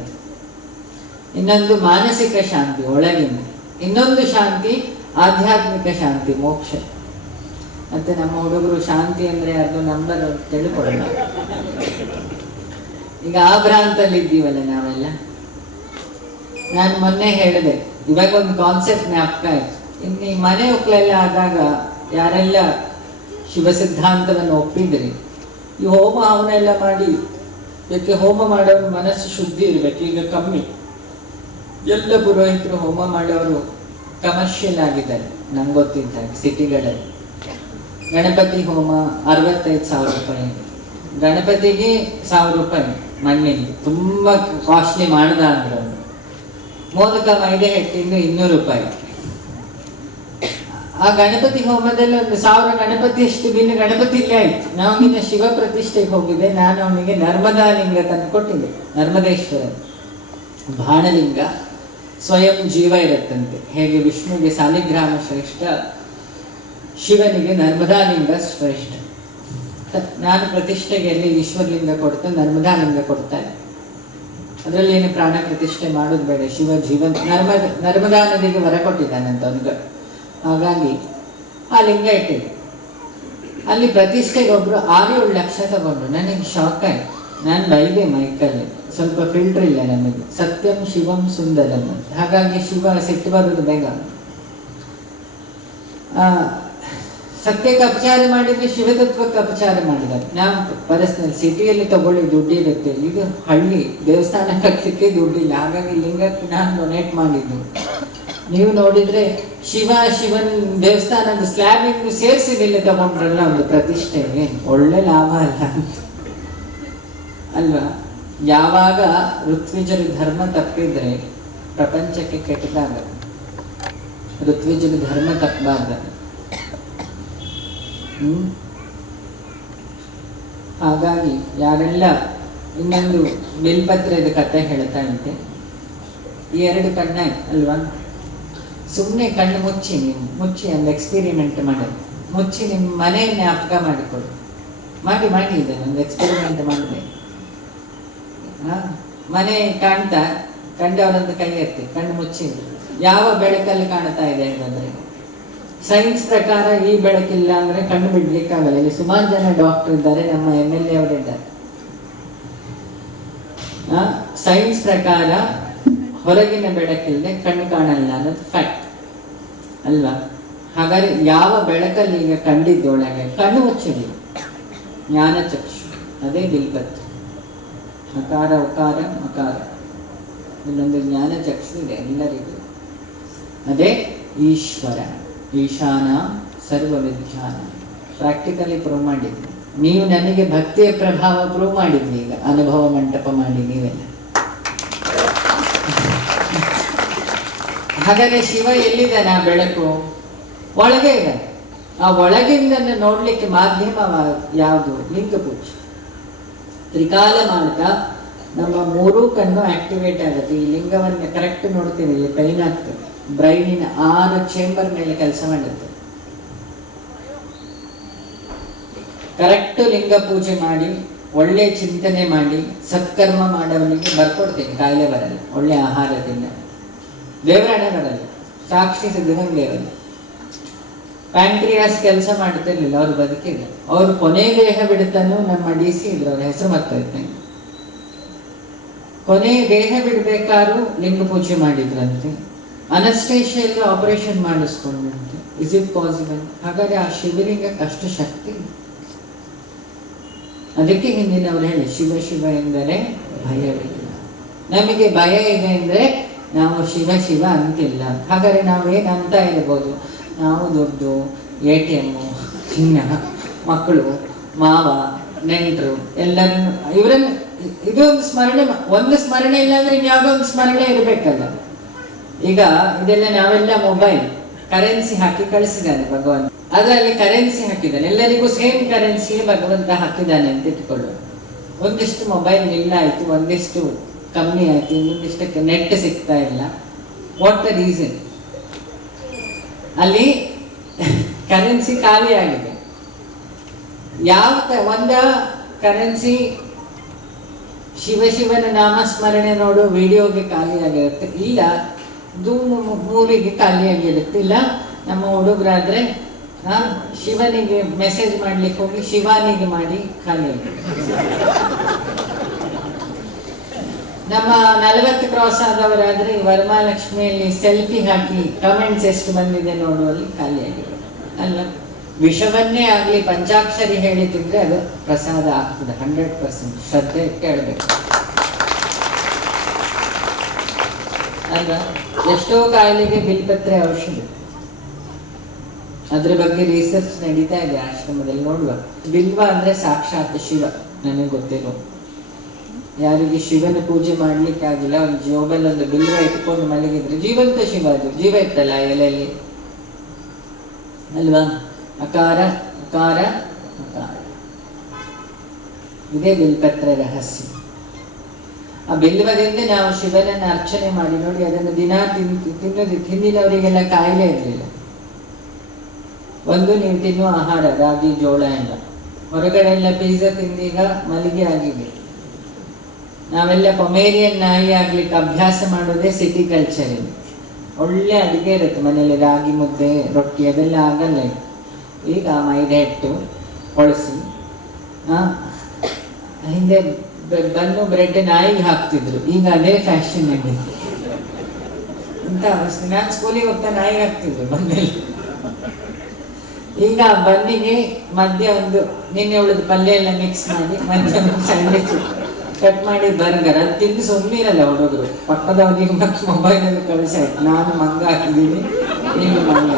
ಇನ್ನೊಂದು ಮಾನಸಿಕ ಶಾಂತಿ ಒಳಗಿನ, ಇನ್ನೊಂದು ಶಾಂತಿ ಆಧ್ಯಾತ್ಮಿಕ ಶಾಂತಿ ಮೋಕ್ಷ. ಮತ್ತೆ ನಮ್ಮ ಹುಡುಗರು ಶಾಂತಿ ಅಂದ್ರೆ ಅದು ನಂಬರ್ ತಿಳ್ಕೊಳ್ಳಲ್ಲ. ಈಗ ಆ ಭ್ರಾಂತಲ್ಲಿ ಇದ್ದೀವಲ್ಲ ನಾವೆಲ್ಲ. ನಾನು ಮೊನ್ನೆ ಹೇಳಿದೆ, ಇವಾಗ ಒಂದು ಕಾನ್ಸೆಪ್ಟ್ ಜ್ಞಾಪಕ ಆಯ್ತು. ಇನ್ನು ಈ ಮನೆ ಒಕ್ಕಲೆಲ್ಲ ಆದಾಗ ಯಾರೆಲ್ಲ ಶಿವ ಸಿದ್ಧಾಂತವನ್ನು ಒಪ್ಪಿದ್ರಿ, ಈ ಹೋಮ ಅವನ್ನೆಲ್ಲ ಮಾಡಿ, ಯಾಕೆ ಹೋಮ ಮಾಡೋರು ಮನಸ್ಸು ಶುದ್ಧಿ ಇರ್ಬೇಕು. ಈಗ ಕಮ್ಮಿ, ಎಲ್ಲ ಪುರೋಹಿತರು ಹೋಮ ಮಾಡೋರು ಕಮರ್ಷಿಯಲ್ ಆಗಿದ್ದಾರೆ. ನಂಗೆ ಗೊತ್ತಿದ್ದಾಗ ಸಿಟಿಗಳಲ್ಲಿ ಗಣಪತಿ ಹೋಮ 65,000 ರೂಪಾಯಿ, ಗಣಪತಿಗೆ 1,000 ರೂಪಾಯಿ ಮಣ್ಣಿಂದು, ತುಂಬ ಕಾಸ್ಟ್ಲಿ ಮಾಡ್ದ ಅಂದ್ರೆ. ಮೋದಕ ಮೈದೆ ಹಿಟ್ಟಿಂದು 200 ರೂಪಾಯಿ. ಆ ಗಣಪತಿ ಹೋಮದಲ್ಲಿ 1,000 ಗಣಪತಿ ಅಷ್ಟು ಬಿನ್ನು ಗಣಪತಿ ಇಲ್ಲೇ ಆಯ್ತು. ನಾವು ಶಿವ ಪ್ರತಿಷ್ಠೆಗೆ ಹೋಗಿದ್ದೆ, ನಾನು ಅವನಿಗೆ ನರ್ಮದಾ ಲಿಂಗ ತಂದು ಕೊಟ್ಟಿದ್ದೆ. ನರ್ಮದೇಶ್ವರ ಬಾಣಲಿಂಗ ಸ್ವಯಂ ಜೀವ ಇರುತ್ತಂತೆ. ಹೇಗೆ ವಿಷ್ಣುವಿಗೆ ಸಾಲಿಗ್ರಾಮ ಶ್ರೇಷ್ಠ, ಶಿವನಿಗೆ ನರ್ಮದಾ ಲಿಂಗ ಶ್ರೇಷ್ಠ. ನಾನು ಪ್ರತಿಷ್ಠೆಗೆ ಎಲ್ಲಿ ಈಶ್ವರಲಿಂಗ ಕೊಡ್ತಾ ನರ್ಮದಾ ಲಿಂಗ ಕೊಡ್ತಾರೆ. ಅದರಲ್ಲಿ ಏನು ಪ್ರಾಣ ಪ್ರತಿಷ್ಠೆ ಮಾಡೋದು ಬೇಡ. ಶಿವ ಜೀವನ್ ನರ್ಮದಾ ನದಿಗೆ ವರ ಕೊಟ್ಟಿದ್ದಾನಂತ ಅವನಿಗೆ. ಹಾಗಾಗಿ ಆ ಲಿಂಗ ಇಟ್ಟಿದೆ. ಅಲ್ಲಿ ಪ್ರತಿಷ್ಠೆಗೆ ಒಬ್ರು 6-7 ಲಕ್ಷ ತಗೊಂಡು. ನನಗೆ ಶಾಕ್ ಆಯ್ತು. ನಾನು ಬೈದೆ ಮೈಕಲ್ಲಿ, ಸ್ವಲ್ಪ ಫಿಲ್ಟರ್ ಇಲ್ಲ ನಮಗೆ. ಸತ್ಯಂ ಶಿವಂ ಸುಂದರಂ ಅಂತ. ಹಾಗಾಗಿ ಶಿವ ಸಿಟ್ಟು ಬರೋದು ಬೇಗ. ಸತ್ಯಕ್ಕೆ ಅಪಚಾರ ಮಾಡಿದ್ರೆ ಶಿವತತ್ವಕ್ಕೆ ಅಪಚಾರ ಮಾಡಿದ್ದಾರೆ. ನಾವು ಪರ್ಸನಲ್ ಸಿಟಿಯಲ್ಲಿ ತಗೊಳ್ಳಿ ದುಡ್ಡಿರುತ್ತೆ, ಈಗ ಹಳ್ಳಿ ದೇವಸ್ಥಾನ ಕಟ್ಟಲಿಕ್ಕೆ ದುಡ್ಡಿಲ್ಲ. ಹಾಗಾಗಿ ಲಿಂಗಕ್ಕೆ ನಾನು ಡೊನೇಟ್ ಮಾಡಿದ್ದು. ನೀವು ನೋಡಿದ್ರೆ ಶಿವನ್ ದೇವಸ್ಥಾನದ ಸ್ಲ್ಯಾಬ್ ಸೇರಿಸಿದಿಲ್ಲ ತಗೊಂಡ್ರಲ್ಲ ಒಂದು ಪ್ರತಿಷ್ಠೆಗೆ, ಒಳ್ಳೆ ಲಾಭ ಅಲ್ಲ ಅಂತ ಅಲ್ವಾ? ಯಾವಾಗ ಋತ್ವಿಜರ ಧರ್ಮ ತಪ್ಪಿದ್ರೆ ಪ್ರಪಂಚಕ್ಕೆ ಕೆಟ್ಟದಾಗ, ಋತ್ವಿಜರ ಧರ್ಮ ತಪ್ಪಬಾರ್ದ. ಹಾಗಾಗಿ ಯಾರೆಲ್ಲ ಇನ್ನೊಂದು ಬಿಲ್ಪತ್ರದ ಕಥೆ ಹೇಳ್ತಾ ಇದ್ದೆ. ಈ 2 ಕಣ್ಣ ಅಲ್ವಾ, ಸುಮ್ಮನೆ ಕಣ್ಣು ಮುಚ್ಚಿ ಒಂದು ಎಕ್ಸ್ಪೆರಿಮೆಂಟ್ ಮಾಡೋದು. ಮುಚ್ಚಿ ನಿಮ್ಮ ಮನೆ ಜ್ಞಾಪಕ ಮಾಡಿಕೊಡು. ಮಾಡಿ ಇದನ್ನು ಒಂದು ಎಕ್ಸ್ಪೆರಿಮೆಂಟ್ ಮಾಡಿದೆ. ಮನೆ ಕಂಡವರೊಂದು ಕೈ ಎತ್ತಿ, ಕಣ್ಣು ಮುಚ್ಚಿ ಯಾವ ಬೆಳಕಲ್ಲಿ ಕಾಣ್ತಾ ಇದೆ ಅಂತಂದ್ರೆ, ಸೈನ್ಸ್ ಪ್ರಕಾರ ಈ ಬೆಳಕಿಲ್ಲ ಅಂದ್ರೆ ಕಣ್ಣು ಬಿಡ್ಲಿಕ್ಕಾಗಲ್ಲ. ಇಲ್ಲಿ ಸುಮಾರು ಜನ ಡಾಕ್ಟರ್ ಇದ್ದಾರೆ, ನಮ್ಮ MLA ಅವರಿದ್ದಾರೆ. ಸೈನ್ಸ್ ಪ್ರಕಾರ ಹೊರಗಿನ ಬೆಳಕಿಲ್ಲದೆ ಕಣ್ಣು ಕಾಣಲ್ಲ ಅನ್ನೋದು ಫ್ಯಾಕ್ಟ್ ಅಲ್ವಾ. ಹಾಗಾದ್ರೆ ಯಾವ ಬೆಳಕಲ್ಲಿ ಈಗ ಕಂಡಿದ್ದೊಳಗೆ ಕಣ್ಣು ಮುಚ್ಚಿಡಿ, ಜ್ಞಾನಚಕ್ಷು, ಅದೇ ಬಿಲ್ಪತ್ತು. ಅಕಾರ ಉಕಾರ ಮಕಾರ, ಇನ್ನೊಂದು ಜ್ಞಾನಚಕ್ಷು ಇದೆ ಎಲ್ಲರಿಗೂ, ಅದೇ ಈಶ್ವರ. ಈಶಾನ ಸರ್ವವಿದ್ಯಾನ. ಪ್ರಾಕ್ಟಿಕಲಿ ಪ್ರೂವ್ ಮಾಡಿದ್ವಿ. ನೀವು ನನಗೆ ಭಕ್ತಿಯ ಪ್ರಭಾವ ಪ್ರೂವ್ ಮಾಡಿದ್ವಿ. ಈಗ ಅನುಭವ ಮಂಟಪ ಮಾಡಿ ನೀವೆಲ್ಲ. ಹಾಗಾದ್ರೆ ಶಿವ ಎಲ್ಲಿದ್ದಾನೆ? ಆ ಬೆಳಕು ಒಳಗೆ ಇದ್ದಾನೆ. ಆ ಒಳಗಿಂದ ನೋಡ್ಲಿಕ್ಕೆ ಮಾಧ್ಯಮ ಯಾವುದು? ಲಿಂಗ ಪೂಜೆ. ತ್ರಿಕಾಲ ಮಾಡ್ತಾ ನಮ್ಮ 3 ಕಣ್ಣು ಆಕ್ಟಿವೇಟ್ ಆಗುತ್ತೆ. ಈ ಲಿಂಗವನ್ನು ಕರೆಕ್ಟ್ ನೋಡ್ತೀವಿ, ಇಲ್ಲಿ ಪೈನ್ ಆಗ್ತದೆ. ಬ್ರೈನಿನ 6 ಚೇಂಬರ್ ಮೇಲೆ ಕೆಲಸ ಮಾಡುತ್ತೆ. ಕರೆಕ್ಟ್ ಲಿಂಗ ಪೂಜೆ ಮಾಡಿ, ಒಳ್ಳೆ ಚಿಂತನೆ ಮಾಡಿ, ಸತ್ಕರ್ಮ ಮಾಡೋವನಿಗೆ ಬರ್ಕೊಡ್ತೀನಿ, ಕಾಯಿಲೆ ಬರಲ್ಲ. ಒಳ್ಳೆ ಆಹಾರದಿಂದ ದೇವರಾಣೆ ಬರಲ್ಲ. ಸಾಕ್ಷಿ ಸಿದ್ಧಗಂಗೆಯವಲ್ಲ. ಪ್ಯಾಂಕ್ರಿಯಾಸ್ ಕೆಲಸ ಮಾಡ್ತಿರ್ಲಿಲ್ಲ, ಅವ್ರು ಬದುಕಿಲ್ಲ. ಅವ್ರು ಕೊನೆ ದೇಹ ಬಿಡುತ್ತಾನು ನಮ್ಮ DC ಇದ್ರು, ಅವ್ರ ಹೆಸರು ಮರ್ತೈತೆ. ಕೊನೆ ದೇಹ ಬಿಡ್ಬೇಕಾದ್ರೂ ಲಿಂಗ ಪೂಜೆ ಮಾಡಿದ್ರಂತೆ. ಅನಸ್ಟೇಷಿಯಲ್ಲಿ ಆಪರೇಷನ್ ಮಾಡಿಸ್ಕೊಂಡ್ರಂತೆ. Is it possible? ಹಾಗಾದ್ರೆ ಆ ಶಿವಲಿಂಗಕ್ಕೆ ಅಷ್ಟು ಶಕ್ತಿ. ಅದಕ್ಕೆ ಹಿಂದಿನವ್ರು ಹೇಳಿ, ಶಿವ ಶಿವ ಎಂದರೆ ಭಯವಿಲ್ಲ. ನಮಗೆ ಭಯ ಇದೆ ಅಂದ್ರೆ ನಾವು ಶಿವ ಶಿವ ಅಂತಿಲ್ಲ. ಹಾಗಾದ್ರೆ ನಾವೇನು ಅಂತ ಇರ್ಬೋದು? ನಾವು ದುಡ್ಡು, ATM, ಚಿನ್ನ, ಮಕ್ಕಳು, ಮಾವ, ನೆಂಟರು ಎಲ್ಲರನ್ನು ಇವರನ್ನು ಇದು ಒಂದು ಸ್ಮರಣೆ ಇಲ್ಲ ಅಂದ್ರೆ ಇನ್ಯಾವುದೋ ಒಂದು ಸ್ಮರಣೆ ಇರಬೇಕಲ್ಲ. ಈಗ ಇದೆಲ್ಲ ನಾವೆಲ್ಲ ಮೊಬೈಲ್ ಕರೆನ್ಸಿ ಹಾಕಿ ಕಳಿಸಿದ್ದಾನೆ ಭಗವಂತ. ಅದರಲ್ಲಿ ಕರೆನ್ಸಿ ಹಾಕಿದ್ದಾನೆ, ಎಲ್ಲರಿಗೂ ಸೇಮ್ ಕರೆನ್ಸಿ ಭಗವಂತ ಹಾಕಿದ್ದಾನೆ ಅಂತ ಇಟ್ಕೊಳ್ಳೋದು. ಒಂದಿಷ್ಟು ಮೊಬೈಲ್ ಇಲ್ಲ ಆಯ್ತು, ಒಂದಿಷ್ಟು ಕಮ್ಮಿ ಆಯ್ತು, ಇನ್ನೊಂದಿಷ್ಟಕ್ಕೆ ನೆಟ್ ಸಿಗ್ತಾ ಇಲ್ಲ. What the reason? ಅಲ್ಲಿ ಕರೆನ್ಸಿ ಖಾಲಿ ಆಗಿದೆ. ಒಂದ ಕರೆನ್ಸಿ ಶಿವನ ನಾಮಸ್ಮರಣೆ ನೋಡು ವಿಡಿಯೋಗೆ ಖಾಲಿ ಆಗಿರುತ್ತೆ, ಇಲ್ಲ ಧೂಮ್ ಮೂವಿಗೆ ಖಾಲಿ ಆಗಿರುತ್ತೆ, ಇಲ್ಲ ನಮ್ಮ ಹುಡುಗರಾದ್ರೆ ಶಿವನಿಗೆ ಮೆಸೇಜ್ ಮಾಡ್ಲಿಕ್ಕೆ ಹೋಗಿ ಶಿವಾನಿಗೆ ಮಾಡಿ ಖಾಲಿ ಆಗಿರುತ್ತೆ. ನಮ್ಮ 40 ಕ್ರಾಸ್ ಆದವರಾದ್ರೆ ವರಮಹಾಲಕ್ಷ್ಮಿಯಲ್ಲಿ ಸೆಲ್ಫಿ ಹಾಕಿ ಕಮೆಂಟ್ಸ್ ಎಷ್ಟು ಬಂದಿದೆ ನೋಡುವಲ್ಲಿ ಖಾಲಿ ಆಗಿದೆ ಅಲ್ಲ. ವಿಷವನ್ನೇ ಆಗಲಿ ಪಂಚಾಕ್ಷರಿ ಹೇಳಿತಿದ್ರೆ ಅದು ಪ್ರಸಾದ ಆಗ್ತದೆ 100%. ಶ್ರದ್ಧೆ ಕೇಳಬೇಕು ಅಲ್ವಾ. ಎಷ್ಟೋ ಕಾಯಿಲೆಗೆ ಬಿಲ್ಪತ್ರೆ ಔಷಧಿ, ಅದ್ರ ಬಗ್ಗೆ ರಿಸರ್ಚ್ ನಡೀತಾ ಇದೆ ಆಶ್ರಮದಲ್ಲಿ, ನೋಡುವ. ಬಿಲ್ವ ಅಂದ್ರೆ ಸಾಕ್ಷಾತ್ ಶಿವ. ನನಗೆ ಗೊತ್ತಿರೋ ಯಾರಿಗೆ ಶಿವನ ಪೂಜೆ ಮಾಡ್ಲಿಕ್ಕೆ ಆಗಿಲ್ಲ, ಒಂದು ಜೋಬಲ್ಲಿ ಒಂದು ಬಿಲ್ವ ಇಟ್ಕೊಂಡು ಮಲಗಿದ್ರೆ ಜೀವಂತ ಶಿವ, ಅದು ಜೀವ ಇತ್ತಲ್ಲ ಎಲೆಯಲ್ಲಿ ಅಲ್ವಾ. ಅಕಾರ ಅಕಾರ ಅಕಾರ, ಇದೇ ಬಿಲ್ಪತ್ರ ರಹಸ್ಯ. ಆ ಬಿಲ್ವದಿಂದ ನಾವು ಶಿವನನ್ನು ಅರ್ಚನೆ ಮಾಡಿ ನೋಡಿ. ಅದನ್ನು ದಿನ ತಿನ್ನೋದಿತ್ತು. ಹಿಂದಿನವರಿಗೆಲ್ಲ ಕಾಯಿಲೆ ಇರಲಿಲ್ಲ. ಒಂದು ನೀವು ತಿನ್ನುವ ಆಹಾರ ರಾಗಿ ಜೋಳ ಎಲ್ಲ. ಹೊರಗಡೆ ಎಲ್ಲ ಪಿಜ್ಜಾ ತಿಂದೀಗ ಮಲಿಗೆ ಆಗಿದೆ. ನಾವೆಲ್ಲ ಪೊಮೇರಿಯನ್ ನಾಯಿ ಆಗ್ಲಿಕ್ಕೆ ಅಭ್ಯಾಸ ಮಾಡೋದೇ ಸಿಟಿ ಕಲ್ಚರ್. ಒಳ್ಳೆ ಅಡುಗೆ ಇರುತ್ತೆ ಮನೇಲಿ, ರಾಗಿ ಮುದ್ದೆ ರೊಟ್ಟಿ ಅದೆಲ್ಲ ಆಗಲ್ಲ. ಈಗ ಮೈದಾ ಹಿಟ್ಟು ಕೊಳಸಿ ಹಿಂದೆ ಬನ್ನು ಬ್ರೆಡ್ ನಾಯಿಗೆ ಹಾಕ್ತಿದ್ರು, ಈಗ ಅದೇ ಫ್ಯಾಷನ್ ಆಗಿದೆ. ಇಂಥ ನಾನು ಸ್ಕೂಲಿಗೆ ಹೋಗ್ತಾ ನಾಯಿಗೆ ಹಾಕ್ತಿದ್ರು ಬಂದಲ್ಲಿ. ಈಗ ಬನ್ನಿಗೆ ಮಧ್ಯ ಒಂದು ನಿನ್ನೆ ಉಳಿದ ಪಲ್ಯ ಎಲ್ಲ ಮಿಕ್ಸ್ ಮಾಡಿ ಮಧ್ಯ ಒಂದು ಸ್ಯಾಂಡ್ವಿಚ್ ಕಟ್ ಮಾಡಿ ಬರ್ಗರ್, ಅದು ತಿಂದು ಸುಮ್ಮನಿರಲ್ಲ ಹುಡುಗರು. ಪಕ್ಕದವನಿಗೆ ಮತ್ತೆ ಮೊಬೈಲಲ್ಲಿ ಕಳಿಸಾಯ್ತು, ನಾನು ಮಂಗ ಹಾಕಿದ್ದೀನಿ, ನೀನು ಮಂಗ.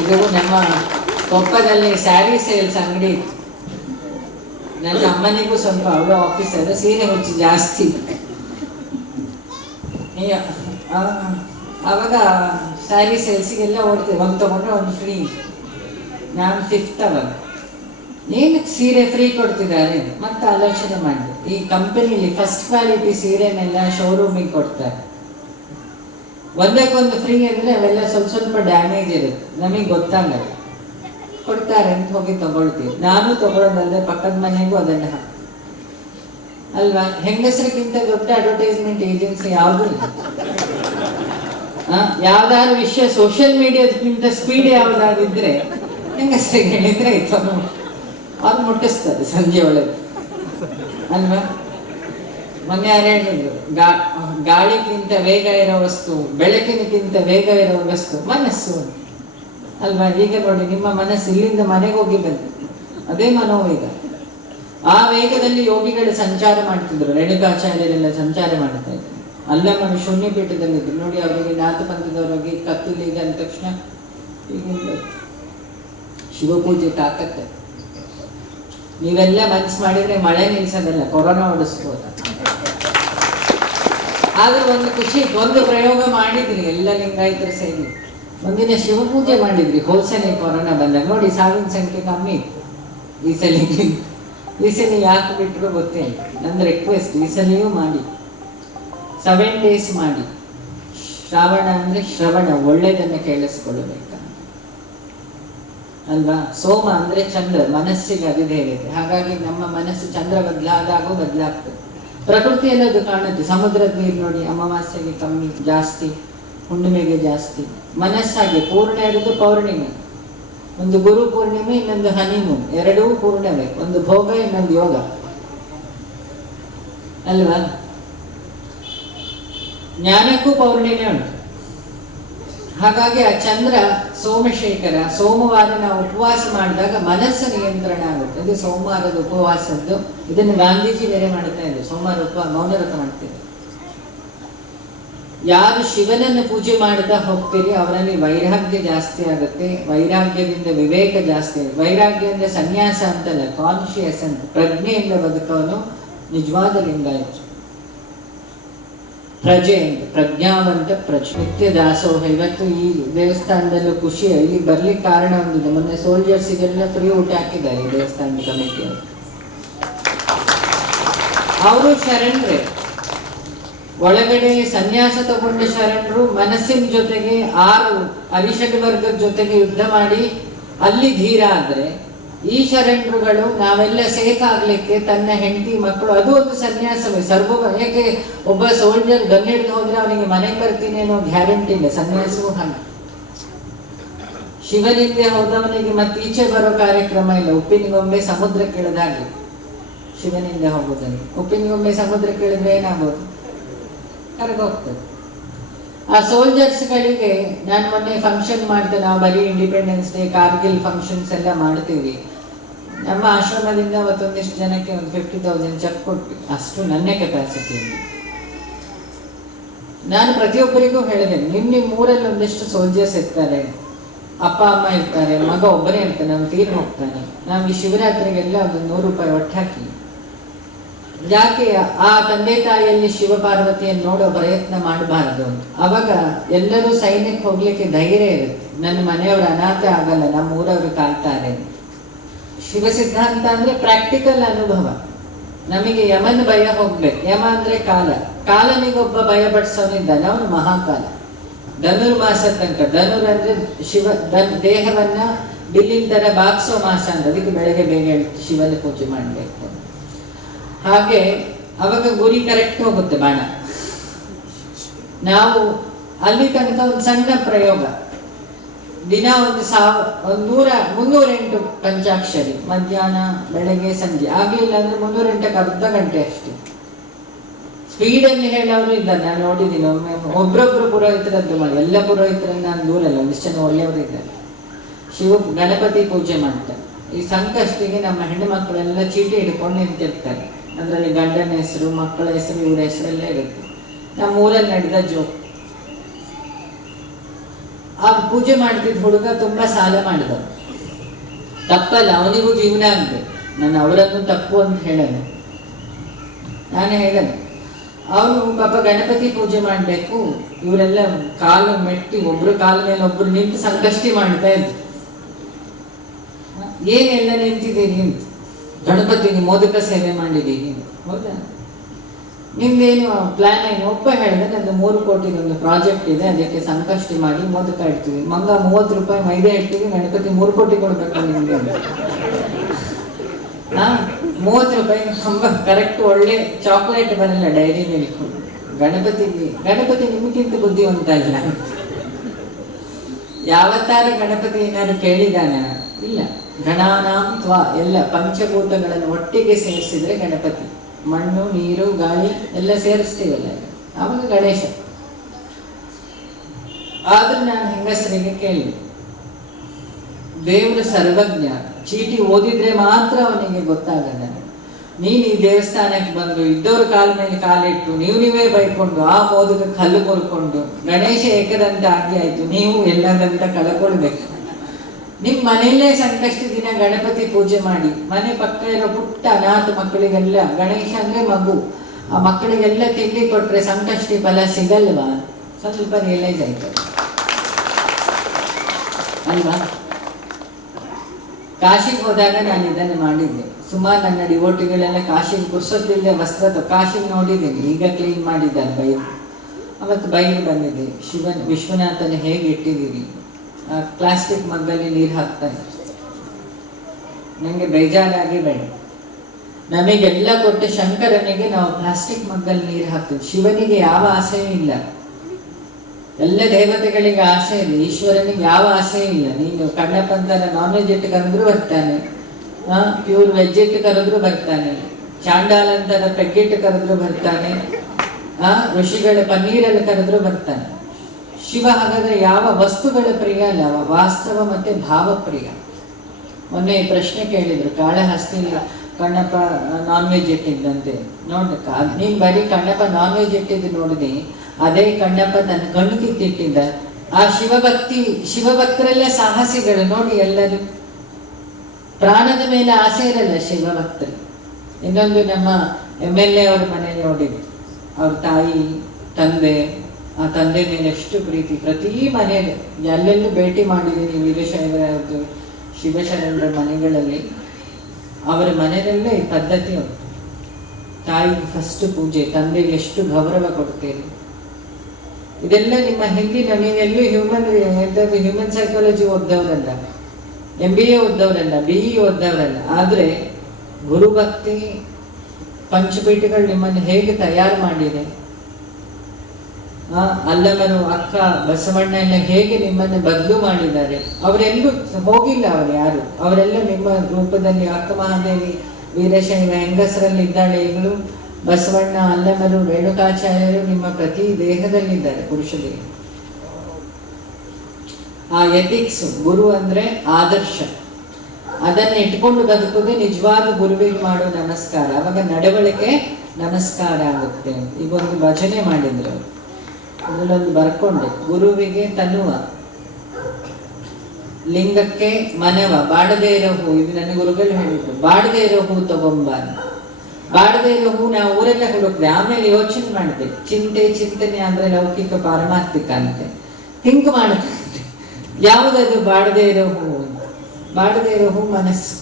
ಇದು ನಮ್ಮ ಕೊಪ್ಪದಲ್ಲಿ ಸ್ಯಾರಿ ಸೇಲ್ಸ್ ಅಂಗಡಿ ಇತ್ತು. ನನ್ನ ಅಮ್ಮನಿಗೂ ಸ್ವಲ್ಪ ಅವಳು ಆಫೀಸರ್, ಸೀರೆ ಹುಚ್ಚು ಜಾಸ್ತಿ. ಆವಾಗ ಸ್ಯಾರಿ ಸೇಲ್ಸಿಗೆಲ್ಲ ಓಡ್ತೀವಿ, ಒಂದು ತೊಗೊಂಡ್ರೆ ಒಂದು ಫ್ರೀ. ನಾನು 5th ಅವಾಗ ಏನಕ್ಕೆ ಸೀರೆ ಫ್ರೀ ಕೊಡ್ತಿದ್ದಾರೆ ಮತ್ತೆ ಆಲೋಚನೆ ಮಾಡಿದೆ. ಈ ಕಂಪನಿಲಿ ಫಸ್ಟ್ ಕ್ವಾಲಿಟಿ ಸೀರೆನೆಲ್ಲ ಶೋರೂಮಿಗೆ ಕೊಡ್ತಾರೆ. ಒಂದಕ್ಕೊಂದು ಫ್ರೀ ಅಂದರೆ ಅವೆಲ್ಲ ಸ್ವಲ್ಪ ಸ್ವಲ್ಪ ಡ್ಯಾಮೇಜ್ ಇರುತ್ತೆ, ನಮಗೆ ಗೊತ್ತಾಗಲ್ಲ. ಕೊಡ್ತಾರೆ ಅಂತ ಹೋಗಿ ತಗೊಳ್ತೀವಿ. ನಾನು ತಗೊಳ್ಳೋದಲ್ಲದೆ ಪಕ್ಕದ ಮನೆಗೂ ಅದನ್ನು ಹಾಕ್ತೀನಿ ಅಲ್ವಾ. ಹೆಂಗಸರಿಗಿಂತ ದೊಡ್ಡ ಅಡ್ವರ್ಟೈಸ್ಮೆಂಟ್ ಏಜೆನ್ಸಿ ಯಾವುದೂ ಇಲ್ಲ. ಯಾವ್ದಾದ್ರು ವಿಷಯ ಸೋಷಿಯಲ್ ಮೀಡಿಯಾದಕ್ಕಿಂತ ಸ್ಪೀಡ್ ಯಾವ್ದಾದಿದ್ರೆ ಹೆಂಗಸರಿಗೆ ಹೇಳಿದ್ರೆ ಆಯ್ತು, ಅವ್ರು ಮುಟ್ಟಿಸ್ತಾರೆ ಸಂಜೆ ಒಳಗೆ ಅಲ್ವಾ. ಮೊನ್ನೆ ಯಾರು ಹೇಳಿದ್ರು, ಗಾಳಿಗಿಂತ ವೇಗ ಇರೋ ವಸ್ತು, ಬೆಳಕಿನಕ್ಕಿಂತ ವೇಗ ಇರೋ ವಸ್ತು ಮನಸ್ಸು ಅಲ್ವಾ. ಈಗ ನೋಡಿ, ನಿಮ್ಮ ಮನಸ್ಸು ಇಲ್ಲಿಂದ ಮನೆಗೆ ಹೋಗಿ ಬಂತು, ಅದೇ ಮನೋವೇಗ. ಆ ವೇಗದಲ್ಲಿ ಯೋಗಿಗಳು ಸಂಚಾರ ಮಾಡ್ತಿದ್ರು, ರೇಣುಕಾಚಾರ್ಯರೆಲ್ಲ ಸಂಚಾರ ಮಾಡ್ತಾ ಇದ್ರು. ಅಲ್ಲಮ್ಮನ ಶೂನ್ಯ ಪೀಠದಲ್ಲಿದ್ರು ನೋಡಿ, ಅವರಿಗೆ ನಾಥ ಪಂಥದವರಿಗೆ ಕತ್ತಲಿಗೆ ಅಂದ ತಕ್ಷಣ ಈಗಿಂದ ಶಿವಪೂಜೆ ತಾಕತ್ತೆ. ನೀವೆಲ್ಲ ಮನಸ್ಸು ಮಾಡಿದ್ರೆ ಮಳೆ ನಿಲ್ಸೋದಲ್ಲ, ಕೊರೋನಾ ಓಡಿಸ್ಬೋದ. ಆದ್ರೂ ಒಂದು ಖುಷಿ, ಒಂದು ಪ್ರಯೋಗ ಮಾಡಿದ್ರಿ ಎಲ್ಲ ಲಿಂಗಾಯತರ ಸೇರಿ. ಒಂದಿನ ಶಿವಪೂಜೆ ಮಾಡಿದ್ರಿ ಹೋದ್ಸಲಿ ಕೊರೋನಾ ಬಂದಾಗ. ನೋಡಿ ಸಾವಿನ ಸಂಖ್ಯೆ ಕಮ್ಮಿ ಈ ಸಲ ಯಾಕೆ ಬಿಟ್ಟರು ಗೊತ್ತೇ ಇಲ್ಲ. ನನ್ನ ರಿಕ್ವೆಸ್ಟ್, ಈ ಸಲಿಯೂ ಮಾಡಿ, 7 days ಮಾಡಿ. ಶ್ರಾವಣ ಅಂದ್ರೆ ಶ್ರವಣ, ಒಳ್ಳೆಯದನ್ನು ಕೇಳಿಸ್ಕೊಳ್ಳಬೇಕು ಅಲ್ವಾ. ಸೋಮ ಅಂದ್ರೆ ಚಂದ್ರ, ಮನಸ್ಸಿಗೆ ಅಧಿದೇವತೆ. ಹಾಗಾಗಿ ನಮ್ಮ ಮನಸ್ಸು ಚಂದ್ರ ಬದಲಾದಾಗೂ ಬದಲಾಗ್ತದೆ. ಪ್ರಕೃತಿಯಲ್ಲಿ ಅದು ಕಾಣುತ್ತೆ. ಸಮುದ್ರದ ನೀರು ನೋಡಿ, ಅಮಾವಾಸ್ಯೆಗೆ ಕಮ್ಮಿ, ಜಾಸ್ತಿ ಹುಣ್ಣಿಮೆಗೆ ಜಾಸ್ತಿ. ಮನಸ್ಸಾಗೆ ಪೂರ್ಣ ಇರೋದು ಪೌರ್ಣಿಮೆ, ಒಂದು ಗುರು ಪೂರ್ಣಿಮೆ, ಇನ್ನೊಂದು ಹನಿಮೂನ್, ಎರಡೂ ಪೂರ್ಣವೇ. ಒಂದು ಭೋಗ, ಇನ್ನೊಂದು ಯೋಗ ಅಲ್ವಾ. ಜ್ಞಾನಕ್ಕೂ ಪೌರ್ಣಿಮೆ ಉಂಟು. ಹಾಗಾಗಿ ಆ ಚಂದ್ರ ಸೋಮಶೇಖರ, ಸೋಮವಾರ ನಾವು ಉಪವಾಸ ಮಾಡಿದಾಗ ಮನಸ್ಸು ನಿಯಂತ್ರಣ ಆಗುತ್ತೆ. ಇದು ಸೋಮವಾರದ ಉಪವಾಸದ್ದು. ಇದನ್ನು ಗಾಂಧೀಜಿ ಬೇರೆ ಮಾಡ್ತಾ ಇದ್ರು, ಸೋಮವಾರ ಮೌನವ್ರತ ಮಾಡ್ತಿದ್ರು. ಯಾರು ಶಿವನನ್ನು ಪೂಜೆ ಮಾಡ್ತಾ ಹೋಗ್ತೀರಿ ಅವರಲ್ಲಿ ವೈರಾಗ್ಯ ಜಾಸ್ತಿ ಆಗುತ್ತೆ. ವೈರಾಗ್ಯದಿಂದ ವಿವೇಕ ಜಾಸ್ತಿ ಆಗುತ್ತೆ. ವೈರಾಗ್ಯ ಅಂದ್ರೆ ಸನ್ಯಾಸ ಅಂತಲ್ಲ, ಕಾನ್ಶಿಯಸ್ ಅಂತ, ಪ್ರಜ್ಞೆಯಿಂದ ಬದುಕೋನು ನಿಜವಾದ ಲಿಂಗಾಯತ. ಪ್ರಜೆ ಅಂತ, ಪ್ರಜ್ಞಾವಂತ ಪ್ರಜೆ. ನಿತ್ಯ ದಾಸೋಹ. ಇವತ್ತು ಈ ದೇವಸ್ಥಾನದಲ್ಲೂ ಖುಷಿ. ಇಲ್ಲಿ ಬರ್ಲಿಕ್ಕೆ ಕಾರಣ ಒಂದಿದೆ, ಮೊನ್ನೆ ಸೋಲ್ಜರ್ಸಿಗೆಲ್ಲ ಫ್ರೀ ಊಟ ಹಾಕಿದ್ದಾರೆ ಈ ದೇವಸ್ಥಾನದ ಕಮಿಟಿಯವರು. ಅವರು ಶರಣರೇ, ಒಳಗಡೆ ಸನ್ಯಾಸ ತಗೊಂಡ ಶರಣರು ಮನಸ್ಸಿನ ಜೊತೆಗೆ 6 ಅರಿಷಡ್ ವರ್ಗದ ಜೊತೆಗೆ ಯುದ್ಧ ಮಾಡಿ ಅಲ್ಲಿ ಧೀರ ಆದ್ರೆ, ಈ ಶರಣರುಗಳು ನಾವೆಲ್ಲ ಸೇಫ್ ಆಗ್ಲಿಕ್ಕೆ ತನ್ನ ಹೆಂಡತಿ ಮಕ್ಕಳು, ಅದು ಒಂದು ಸನ್ಯಾಸವೇ. ಯಾಕೆ ಒಬ್ಬ ಸೋಲ್ಜರ್ ಗನ್ ಹಿಡಿದು ಹೋದ್ರೆ ಅವನಿಗೆ ಮನೆಗೆ ಬರ್ತೀನಿ ಅನ್ನೋ ಗ್ಯಾರಂಟಿ ಇಲ್ಲ. ಸನ್ಯಾಸವೂ ಹಾಗೆ. ಶಿವನಿಂದೆ ಹೋದವನಿಗೆ ಮತ್ತೆ ಈಚೆ ಬರೋ ಕಾರ್ಯಕ್ರಮ ಇಲ್ಲ. ಉಪ್ಪಿನಗೊಮ್ಮೆ ಸಮುದ್ರಕ್ಕೆ ಇಳಿದಾಗ್ಲಿ ಶಿವನಿಂದ ಹೋಗುವುದನ್ನು. ಉಪ್ಪಿನಗೊಮ್ಮೆ ಸಮುದ್ರಕ್ಕೆ ಇಳಿದ್ರೆ ಏನಾಗ್ಬೋದು, ಕರಗೋಗ್ತದೆ. ಆ ಸೋಲ್ಜರ್ಸ್ಗಳಿಗೆ ನಾನು ಮೊನ್ನೆ ಫಂಕ್ಷನ್ ಮಾಡಿದೆ. ನಾವು ಬರೀ ಇಂಡಿಪೆಂಡೆನ್ಸ್ ಡೇ, ಕಾರ್ಗಿಲ್ ಫಂಕ್ಷನ್ಸ್ ಎಲ್ಲ ಮಾಡ್ತೀವಿ. ನಮ್ಮ ಆಶ್ರಮದಿಂದ ಅವತ್ತೊಂದಿಷ್ಟು ಜನಕ್ಕೆ ಒಂದು 50,000 ಚೆಕ್ ಕೊಟ್ವಿ. ಅಷ್ಟು ನನ್ನ ಕೆಪಾಸಿಟಿ. ನಾನು ಪ್ರತಿಯೊಬ್ಬರಿಗೂ ಹೇಳಿದೆ, ನಿಮ್ಮ ಊರಲ್ಲಿ ಒಂದಿಷ್ಟು ಸೋಲ್ಜರ್ಸ್ ಇರ್ತಾರೆ, ಅಪ್ಪ ಅಮ್ಮ ಇರ್ತಾರೆ, ಮಗ ಒಬ್ಬನೇ ಇರ್ತಾನೆ, ನಾವು ತೀರ್ ಹೋಗ್ತಾನೆ. ನಾವು ಈ ಶಿವರಾತ್ರಿಗೆಲ್ಲ ಒಂದು 100 ರೂಪಾಯಿ ಒಟ್ಟು ಹಾಕಿ, ಯಾಕೆ ಆ ತಂದೆ ತಾಯಿಯಲ್ಲಿ ಶಿವ ಪಾರ್ವತಿಯನ್ನು ನೋಡೋ ಪ್ರಯತ್ನ ಮಾಡಬಾರದು ಅಂತ. ಅವಾಗ ಎಲ್ಲರೂ ಸೈನ್ಯಕ್ಕೆ ಹೋಗ್ಲಿಕ್ಕೆ ಧೈರ್ಯ ಇರುತ್ತೆ. ನನ್ನ ಮನೆಯವರು ಅನಾಥ ಆಗಲ್ಲ, ನಮ್ಮ ಊರವರು ಕಾಲ್ತಾರೆ. ಶಿವ ಸಿದ್ಧಾಂತ ಅಂದ್ರೆ ಪ್ರಾಕ್ಟಿಕಲ್ ಅನುಭವ. ನಮಗೆ ಯಮನ ಭಯ ಹೋಗ್ಬೇಕು. ಯಮ ಅಂದ್ರೆ ಕಾಲ. ಕಾಲನಿಗೊಬ್ಬ ಭಯ ಪಡಿಸೋನಿದ್ದಾನೆ, ಅವನು ಮಹಾಕಾಲ. ಧನುರ್ಮಾಸ ತನಕ, ಧನುರ್ ಅಂದ್ರೆ ಶಿವ ದೇಹವನ್ನ ಬಿಲ್ಲಿನ ತರ ಬಾಗ್ಸೋ ಮಾಸ ಅಂತ. ಅದಕ್ಕೆ ಬೆಳಗ್ಗೆ ಬೇಗ ಶಿವನ ಪೂಜೆ ಮಾಡಬೇಕು. ಹಾಗೆ ಅವಾಗ ಗುರಿ ಕರೆಕ್ಟ್ ಹೋಗುತ್ತೆ ಬಾಣ. ನಾವು ಅಲ್ಲಿ ತನಕ ಒಂದು ಸಣ್ಣ ಪ್ರಯೋಗ, ದಿನ ಒಂದು 308 ಪಂಚಾಕ್ಷರಿ, ಮಧ್ಯಾಹ್ನ ಬೆಳಗ್ಗೆ ಸಂಜೆ. ಆಗ್ಲಿಲ್ಲ ಅಂದ್ರೆ 308ಕ್ಕೆ ಅರ್ಧ ಗಂಟೆ ಅಷ್ಟೇ. ಸ್ಪೀಡಲ್ಲಿ ಹೇಳೋರು ಇದ್ದಾರೆ, ನಾನು ನೋಡಿದ್ದೀನಿ. ಒಬ್ಬೊಬ್ರು ಪುರೋಹಿತರದ್ದು ಮಾಡಿ, ಎಲ್ಲ ಪುರೋಹಿತರನ್ನ ನಾನು ದೂರಲ್ಲ, ಒಂದಿಷ್ಟು ಜನ ಒಳ್ಳೆಯವರು ಇದ್ದಾರೆ. ಗಣಪತಿ ಪೂಜೆ ಮಾಡ್ತಾರೆ. ಈ ಸಂಕಷ್ಟಿಗೆ ನಮ್ಮ ಹೆಣ್ಣು ಮಕ್ಕಳೆಲ್ಲ ಚೀಟಿ ಹಿಡ್ಕೊಂಡು ನಿಂತಿರ್ತಾರೆ. ಅದರಲ್ಲಿ ಗಂಡನ ಹೆಸರು, ಮಕ್ಕಳ ಹೆಸರು, ಇವರ ಹೆಸರೆಲ್ಲ ಇರುತ್ತೆ. ನಮ್ಮ ಊರಲ್ಲಿ ನಡೆದ ಜೋಕ್. ಆ ಪೂಜೆ ಮಾಡ್ತಿದ್ದ ಹುಡುಗ ತುಂಬಾ ಸಾಲ ಮಾಡಿದ. ತಪ್ಪಲ್ಲ, ಅವನಿಗೂ ಜೀವನ ಆಗ್ಬೇಕು. ನಾನು ಅವರನ್ನು ತಪ್ಪು ಅಂತ ಹೇಳಲ್ಲ, ನಾನು ಹೇಳಲ್ಲ. ಅವನು ಪಾಪ ಗಣಪತಿ ಪೂಜೆ ಮಾಡಬೇಕು. ಇವರೆಲ್ಲ ಕಾಲು ಮೆಟ್ಟಿ ಒಬ್ರು ಕಾಲ ಮೇಲೆ ಒಬ್ರು ನಿಂತು ಸಂಕಷ್ಟಿ ಮಾಡ್ತಾ ಇದ್ರು. ಏನೆಲ್ಲ ನಿಂತಿದ್ದೀರಿ ಅಂತ. ಗಣಪತಿಗೆ ಮೋದಕ ಸೇವೆ ಮಾಡಿದ್ದೀರಿ, ಹೌದಾ? ನಿಮ್ದೇನು ಪ್ಲಾನ್ ಏನು? ಒಬ್ಬ ಹೇಳಿದ್ರೆ ನಂದು 3 ಕೋಟಿಗೆ ಒಂದು ಪ್ರಾಜೆಕ್ಟ್ ಇದೆ, ಅದಕ್ಕೆ ಸಂಕಷ್ಟಿ ಮಾಡಿ ಮೋದಕ ಇಡ್ತೀವಿ. ಮಂಗ 30 ರೂಪಾಯಿ ಮೈದಾ ಇಡ್ತೀವಿ, ಗಣಪತಿ 3 ಕೋಟಿ ಕೊಡ್ಬೇಕು ನಿಮ್ಗೆ ಅಂತ. 30 ರೂಪಾಯಿ ಕರೆಕ್ಟ್ ಒಳ್ಳೆ ಚಾಕ್ಲೇಟ್ ಬರಲ್ಲ, ಡೈರಿ ಮಿಲ್ಕ್. ಗಣಪತಿ ನಿಮಗಿಂತ ಬುದ್ಧಿವಂತ ಇಲ್ಲ. ಯಾವತ್ತಾರ ಗಣಪತಿ ಏನಾದ್ರು ಕೇಳಿದಾನ? ಇಲ್ಲ. ಗಣಾನಾಂ ತ್ವ, ಎಲ್ಲ ಪಂಚಭೂತಗಳನ್ನು ಒಟ್ಟಿಗೆ ಸೇರಿಸಿದ್ರೆ ಗಣಪತಿ. ಮಣ್ಣು, ನೀರು, ಗಾಳಿ ಎಲ್ಲ ಸೇರಿಸ್ತೀವಲ್ಲ, ಆವಾಗ ಗಣೇಶ. ಆದ್ರೆ ನಾನು ಹೆಂಗಸರಿಗೆ ಕೇಳಿದೆ, ದೇವರು ಸರ್ವಜ್ಞ, ಚೀಟಿ ಓದಿದ್ರೆ ಮಾತ್ರ ಅವನಿಗೆ ಗೊತ್ತಾಗಲ್ಲ. ನೀನು ಈ ದೇವಸ್ಥಾನಕ್ಕೆ ಬಂದು ಇದ್ದವ್ರ ಕಾಲ ಮೇಲೆ ಕಾಲಿಟ್ಟು ನೀವೇ ಬೈಕೊಂಡು ಆ ಮೋದಕ ಕಲ್ಲು ಮುರ್ಕೊಂಡು ಗಣೇಶ ಏಕದಂತ ಆಗಿ ಆಯ್ತು, ನೀವು ಎಲ್ಲದಂತ ಕಳ್ಕೊಳ್ಬೇಕು. ನಿಮ್ ಮನೆಯಲ್ಲೇ ಸಂಕಷ್ಟಿ ದಿನ ಗಣಪತಿ ಪೂಜೆ ಮಾಡಿ, ಮನೆ ಪಕ್ಕ ಇರೋ ಪುಟ್ಟ ಅನಾಥ ಮಕ್ಕಳಿಗೆಲ್ಲ, ಗಣೇಶ ಅಂದ್ರೆ ಮಗು, ಆ ಮಕ್ಕಳಿಗೆಲ್ಲ ತಿಂಡಿ ಕೊಟ್ರೆ ಸಂಕಷ್ಟಿ ಫಲ ಸಿಗಲ್ವಾ? ಸ್ವಲ್ಪ ರಿಯಲೈಸ್ ಆಯ್ತು ಅಲ್ವಾ? ಕಾಶಿಗೆ ಹೋದಾಗ ನಾನು ಇದನ್ನು ಮಾಡಿದ್ದೆ. ಸುಮಾರು ನನ್ನ ಡಿವೋಟಿಗಳೆಲ್ಲ ಕಾಶಿಗೆ ಪುರ್ಸೊತ್ತಿಲ್ಲದೆ ವಸ್ತ್ರ ಕಾಶಿಗೆ ನೋಡಿದ್ದೀನಿ, ಈಗ ಕ್ಲೀನ್ ಮಾಡಿದ್ದಾರೆ ಬೈಲು. ಅವತ್ತು ಬೈಲು ಬಂದಿದೆ, ವಿಶ್ವನಾಥನ ಹೇಗೆ ಇಟ್ಟಿದ್ದೀರಿ, ಪ್ಲಾಸ್ಟಿಕ್ ಮಗ್ಗಲ್ಲಿ ನೀರು ಹಾಕ್ತಾ ಇತ್ತು. ನನಗೆ ಬೇಜಾರಾಗಿ ಬೇಡ, ನಮಗೆಲ್ಲ ಕೊಟ್ಟು ಶಂಕರನಿಗೆ ನಾವು ಪ್ಲಾಸ್ಟಿಕ್ ಮಗ್ಗಲ್ಲಿ ನೀರು ಹಾಕ್ತೀವಿ. ಶಿವನಿಗೆ ಯಾವ ಆಸೆಯೂ ಇಲ್ಲ, ಎಲ್ಲ ದೇವತೆಗಳಿಗೆ ಆಸೆ ಇದೆ, ಈಶ್ವರನಿಗೆ ಯಾವ ಆಸೆ ಇಲ್ಲ. ನೀನು ಕಣ್ಣಪ್ಪಂತರ ನಾನ್ ವೆಜ್ ಇಟ್ಟು ಕರೆದ್ರು ಬರ್ತಾನೆ, ಪ್ಯೂರ್ ವೆಜ್ ಇಟ್ಟು ಕರೆದ್ರು ಬರ್ತಾನೆ, ಚಾಂಡಾಲಂತರ ಪೆಗ್ಗಿಟ್ಟು ಕರೆದ್ರು ಬರ್ತಾನೆ, ಋಷಿಗಳ ಪನ್ನೀರಲ್ಲಿ ಕರೆದ್ರು ಬರ್ತಾನೆ. ಶಿವ ಹಾಗಾದ್ರೆ ಯಾವ ವಸ್ತುಗಳ ಪ್ರಿಯ ಅಲ್ಲ, ವಾಸ್ತವ ಮತ್ತೆ ಭಾವ ಪ್ರಿಯ. ಮೊನ್ನೆ ಪ್ರಶ್ನೆ ಕೇಳಿದ್ರು, ಕಾಳಹಸ್ತಿ ಕಣ್ಣಪ್ಪ ನಾನ್ ವೆಜ್ ಇಟ್ಟಿದ್ದಂತೆ. ನೋಡ್ಕ ನೀನ್ ಬರೀ ಕಣ್ಣಪ್ಪ ನಾನ್ ವೆಜ್ ಇಟ್ಟಿದ್ದು ನೋಡಿದೆ, ಅದೇ ಕಣ್ಣಪ್ಪ ತನ್ನ ಕಣ್ಣು ಕಿತ್ತಿಟ್ಟಿದ್ದ. ಆ ಶಿವಭಕ್ತರೆಲ್ಲ ಸಾಹಸಿಗಳು ನೋಡಿ, ಎಲ್ಲರೂ ಪ್ರಾಣದ ಮೇಲೆ ಆಸೆ ಇರಲ್ಲ ಶಿವಭಕ್ತರು. ಇನ್ನೊಂದು ನಮ್ಮ MLA ಅವ್ರ ಮನೇಲಿ ನೋಡಿದೆ, ಅವ್ರ ತಾಯಿ ತಂದೆ, ಆ ತಂದೆ ಮೇಲೆ ಎಷ್ಟು ಪ್ರೀತಿ. ಪ್ರತಿ ಮನೆಯಲ್ಲಿ ಎಲ್ಲೆಲ್ಲೂ ಭೇಟಿ ಮಾಡಿದ್ದೀನಿ, ವೀರಶೈವರದ್ದು ಶಿವಶರಣರ ಮನೆಗಳಲ್ಲಿ. ಅವರ ಮನೆಯಲ್ಲೇ ಈ ಪದ್ಧತಿ ಉಂಟು. ತಾಯಿಗೆ ಫಸ್ಟ್ ಪೂಜೆ, ತಂದೆಗೆ ಎಷ್ಟು ಗೌರವ ಕೊಡ್ತೇನೆ. ಇದೆಲ್ಲ ನಿಮ್ಮ ಹಿಂದಿನ, ನೀವೆಲ್ಲೂ ಹ್ಯೂಮನ್ ಸೈಕಾಲಜಿ ಓದ್ದವರಲ್ಲ, MBA ಓದ್ದವರಲ್ಲ, BE ಓದ್ದವರಲ್ಲ. ಆದರೆ ಗುರುಭಕ್ತಿ ಪಂಚಪೀಠಗಳು ನಿಮ್ಮನ್ನು ಹೇಗೆ ತಯಾರು ಮಾಡಿದೆ, ಅಲ್ಲಮರು, ಅಕ್ಕ, ಬಸವಣ್ಣ ಎಲ್ಲ ಹೇಗೆ ನಿಮ್ಮನ್ನು ಬದಲು ಮಾಡಿದ್ದಾರೆ. ಅವರೆಲ್ಲೂ ಹೋಗಿಲ್ಲ, ಅವರು ಯಾರು, ಅವರೆಲ್ಲ ನಿಮ್ಮ ರೂಪದಲ್ಲಿ. ಅಕ್ಕ ಮಹಾದೇವಿ ವೀರಶೈವ ಹೆಂಗಸರಲ್ಲಿ ಇದ್ದಾಳೆ ಈಗಲೂ. ಬಸವಣ್ಣ, ಅಲ್ಲಮರು, ರೇಣುಕಾಚಾರ್ಯರು ನಿಮ್ಮ ಪ್ರತಿ ದೇಹದಲ್ಲಿದ್ದಾರೆ, ಪುರುಷರಿಗೆ. ಆ ಎಥಿಕ್ಸ್, ಗುರು ಅಂದ್ರೆ ಆದರ್ಶ, ಅದನ್ನ ಇಟ್ಕೊಂಡು ಬದುಕುವುದೇ ನಿಜವಾದ ಗುರುವಿಗೆ ಮಾಡೋ ನಮಸ್ಕಾರ. ಅವಾಗ ನಡವಳಿಕೆ ನಮಸ್ಕಾರ ಆಗುತ್ತೆ. ಈಗ ಒಂದು ಭಜನೆ ಮಾಡಿದ್ರು, ಅದರಲ್ಲೊಂದು ಬರ್ಕೊಂಡೆ, ಗುರುವಿಗೆ ತನುವ, ಲಿಂಗಕ್ಕೆ ಮನವ, ಬಾಡದೇ ಇರೋ ಹೂ. ಇದು ನನ್ನ ಗುರುಗಳು ಹೇಳಿದ್ರು, ಬಾಡದೇ ಇರೋ ಹೂ ತಗೊಂಬ. ಬಾಡದೇ ಇರೋ ಹೂ ನಾವು ಊರೆಲ್ಲ ಹುಡುಕ್ದೆ. ಆಮೇಲೆ ಯೋಚನೆ ಮಾಡಿದೆ, ಚಿಂತನೆ ಅಂದ್ರೆ ಲೌಕಿಕ ಪಾರಮಾರ್ಥಿಕ ಅಂತೆ. ಥಿಂಕ್ ಮಾಡುತ್ತೆ, ಯಾವುದದು ಬಾಡದೇ ಇರೋ ಹೂ? ಬಾಡದೇ ಇರೋ ಹೂ ಮನಸ್ಸು.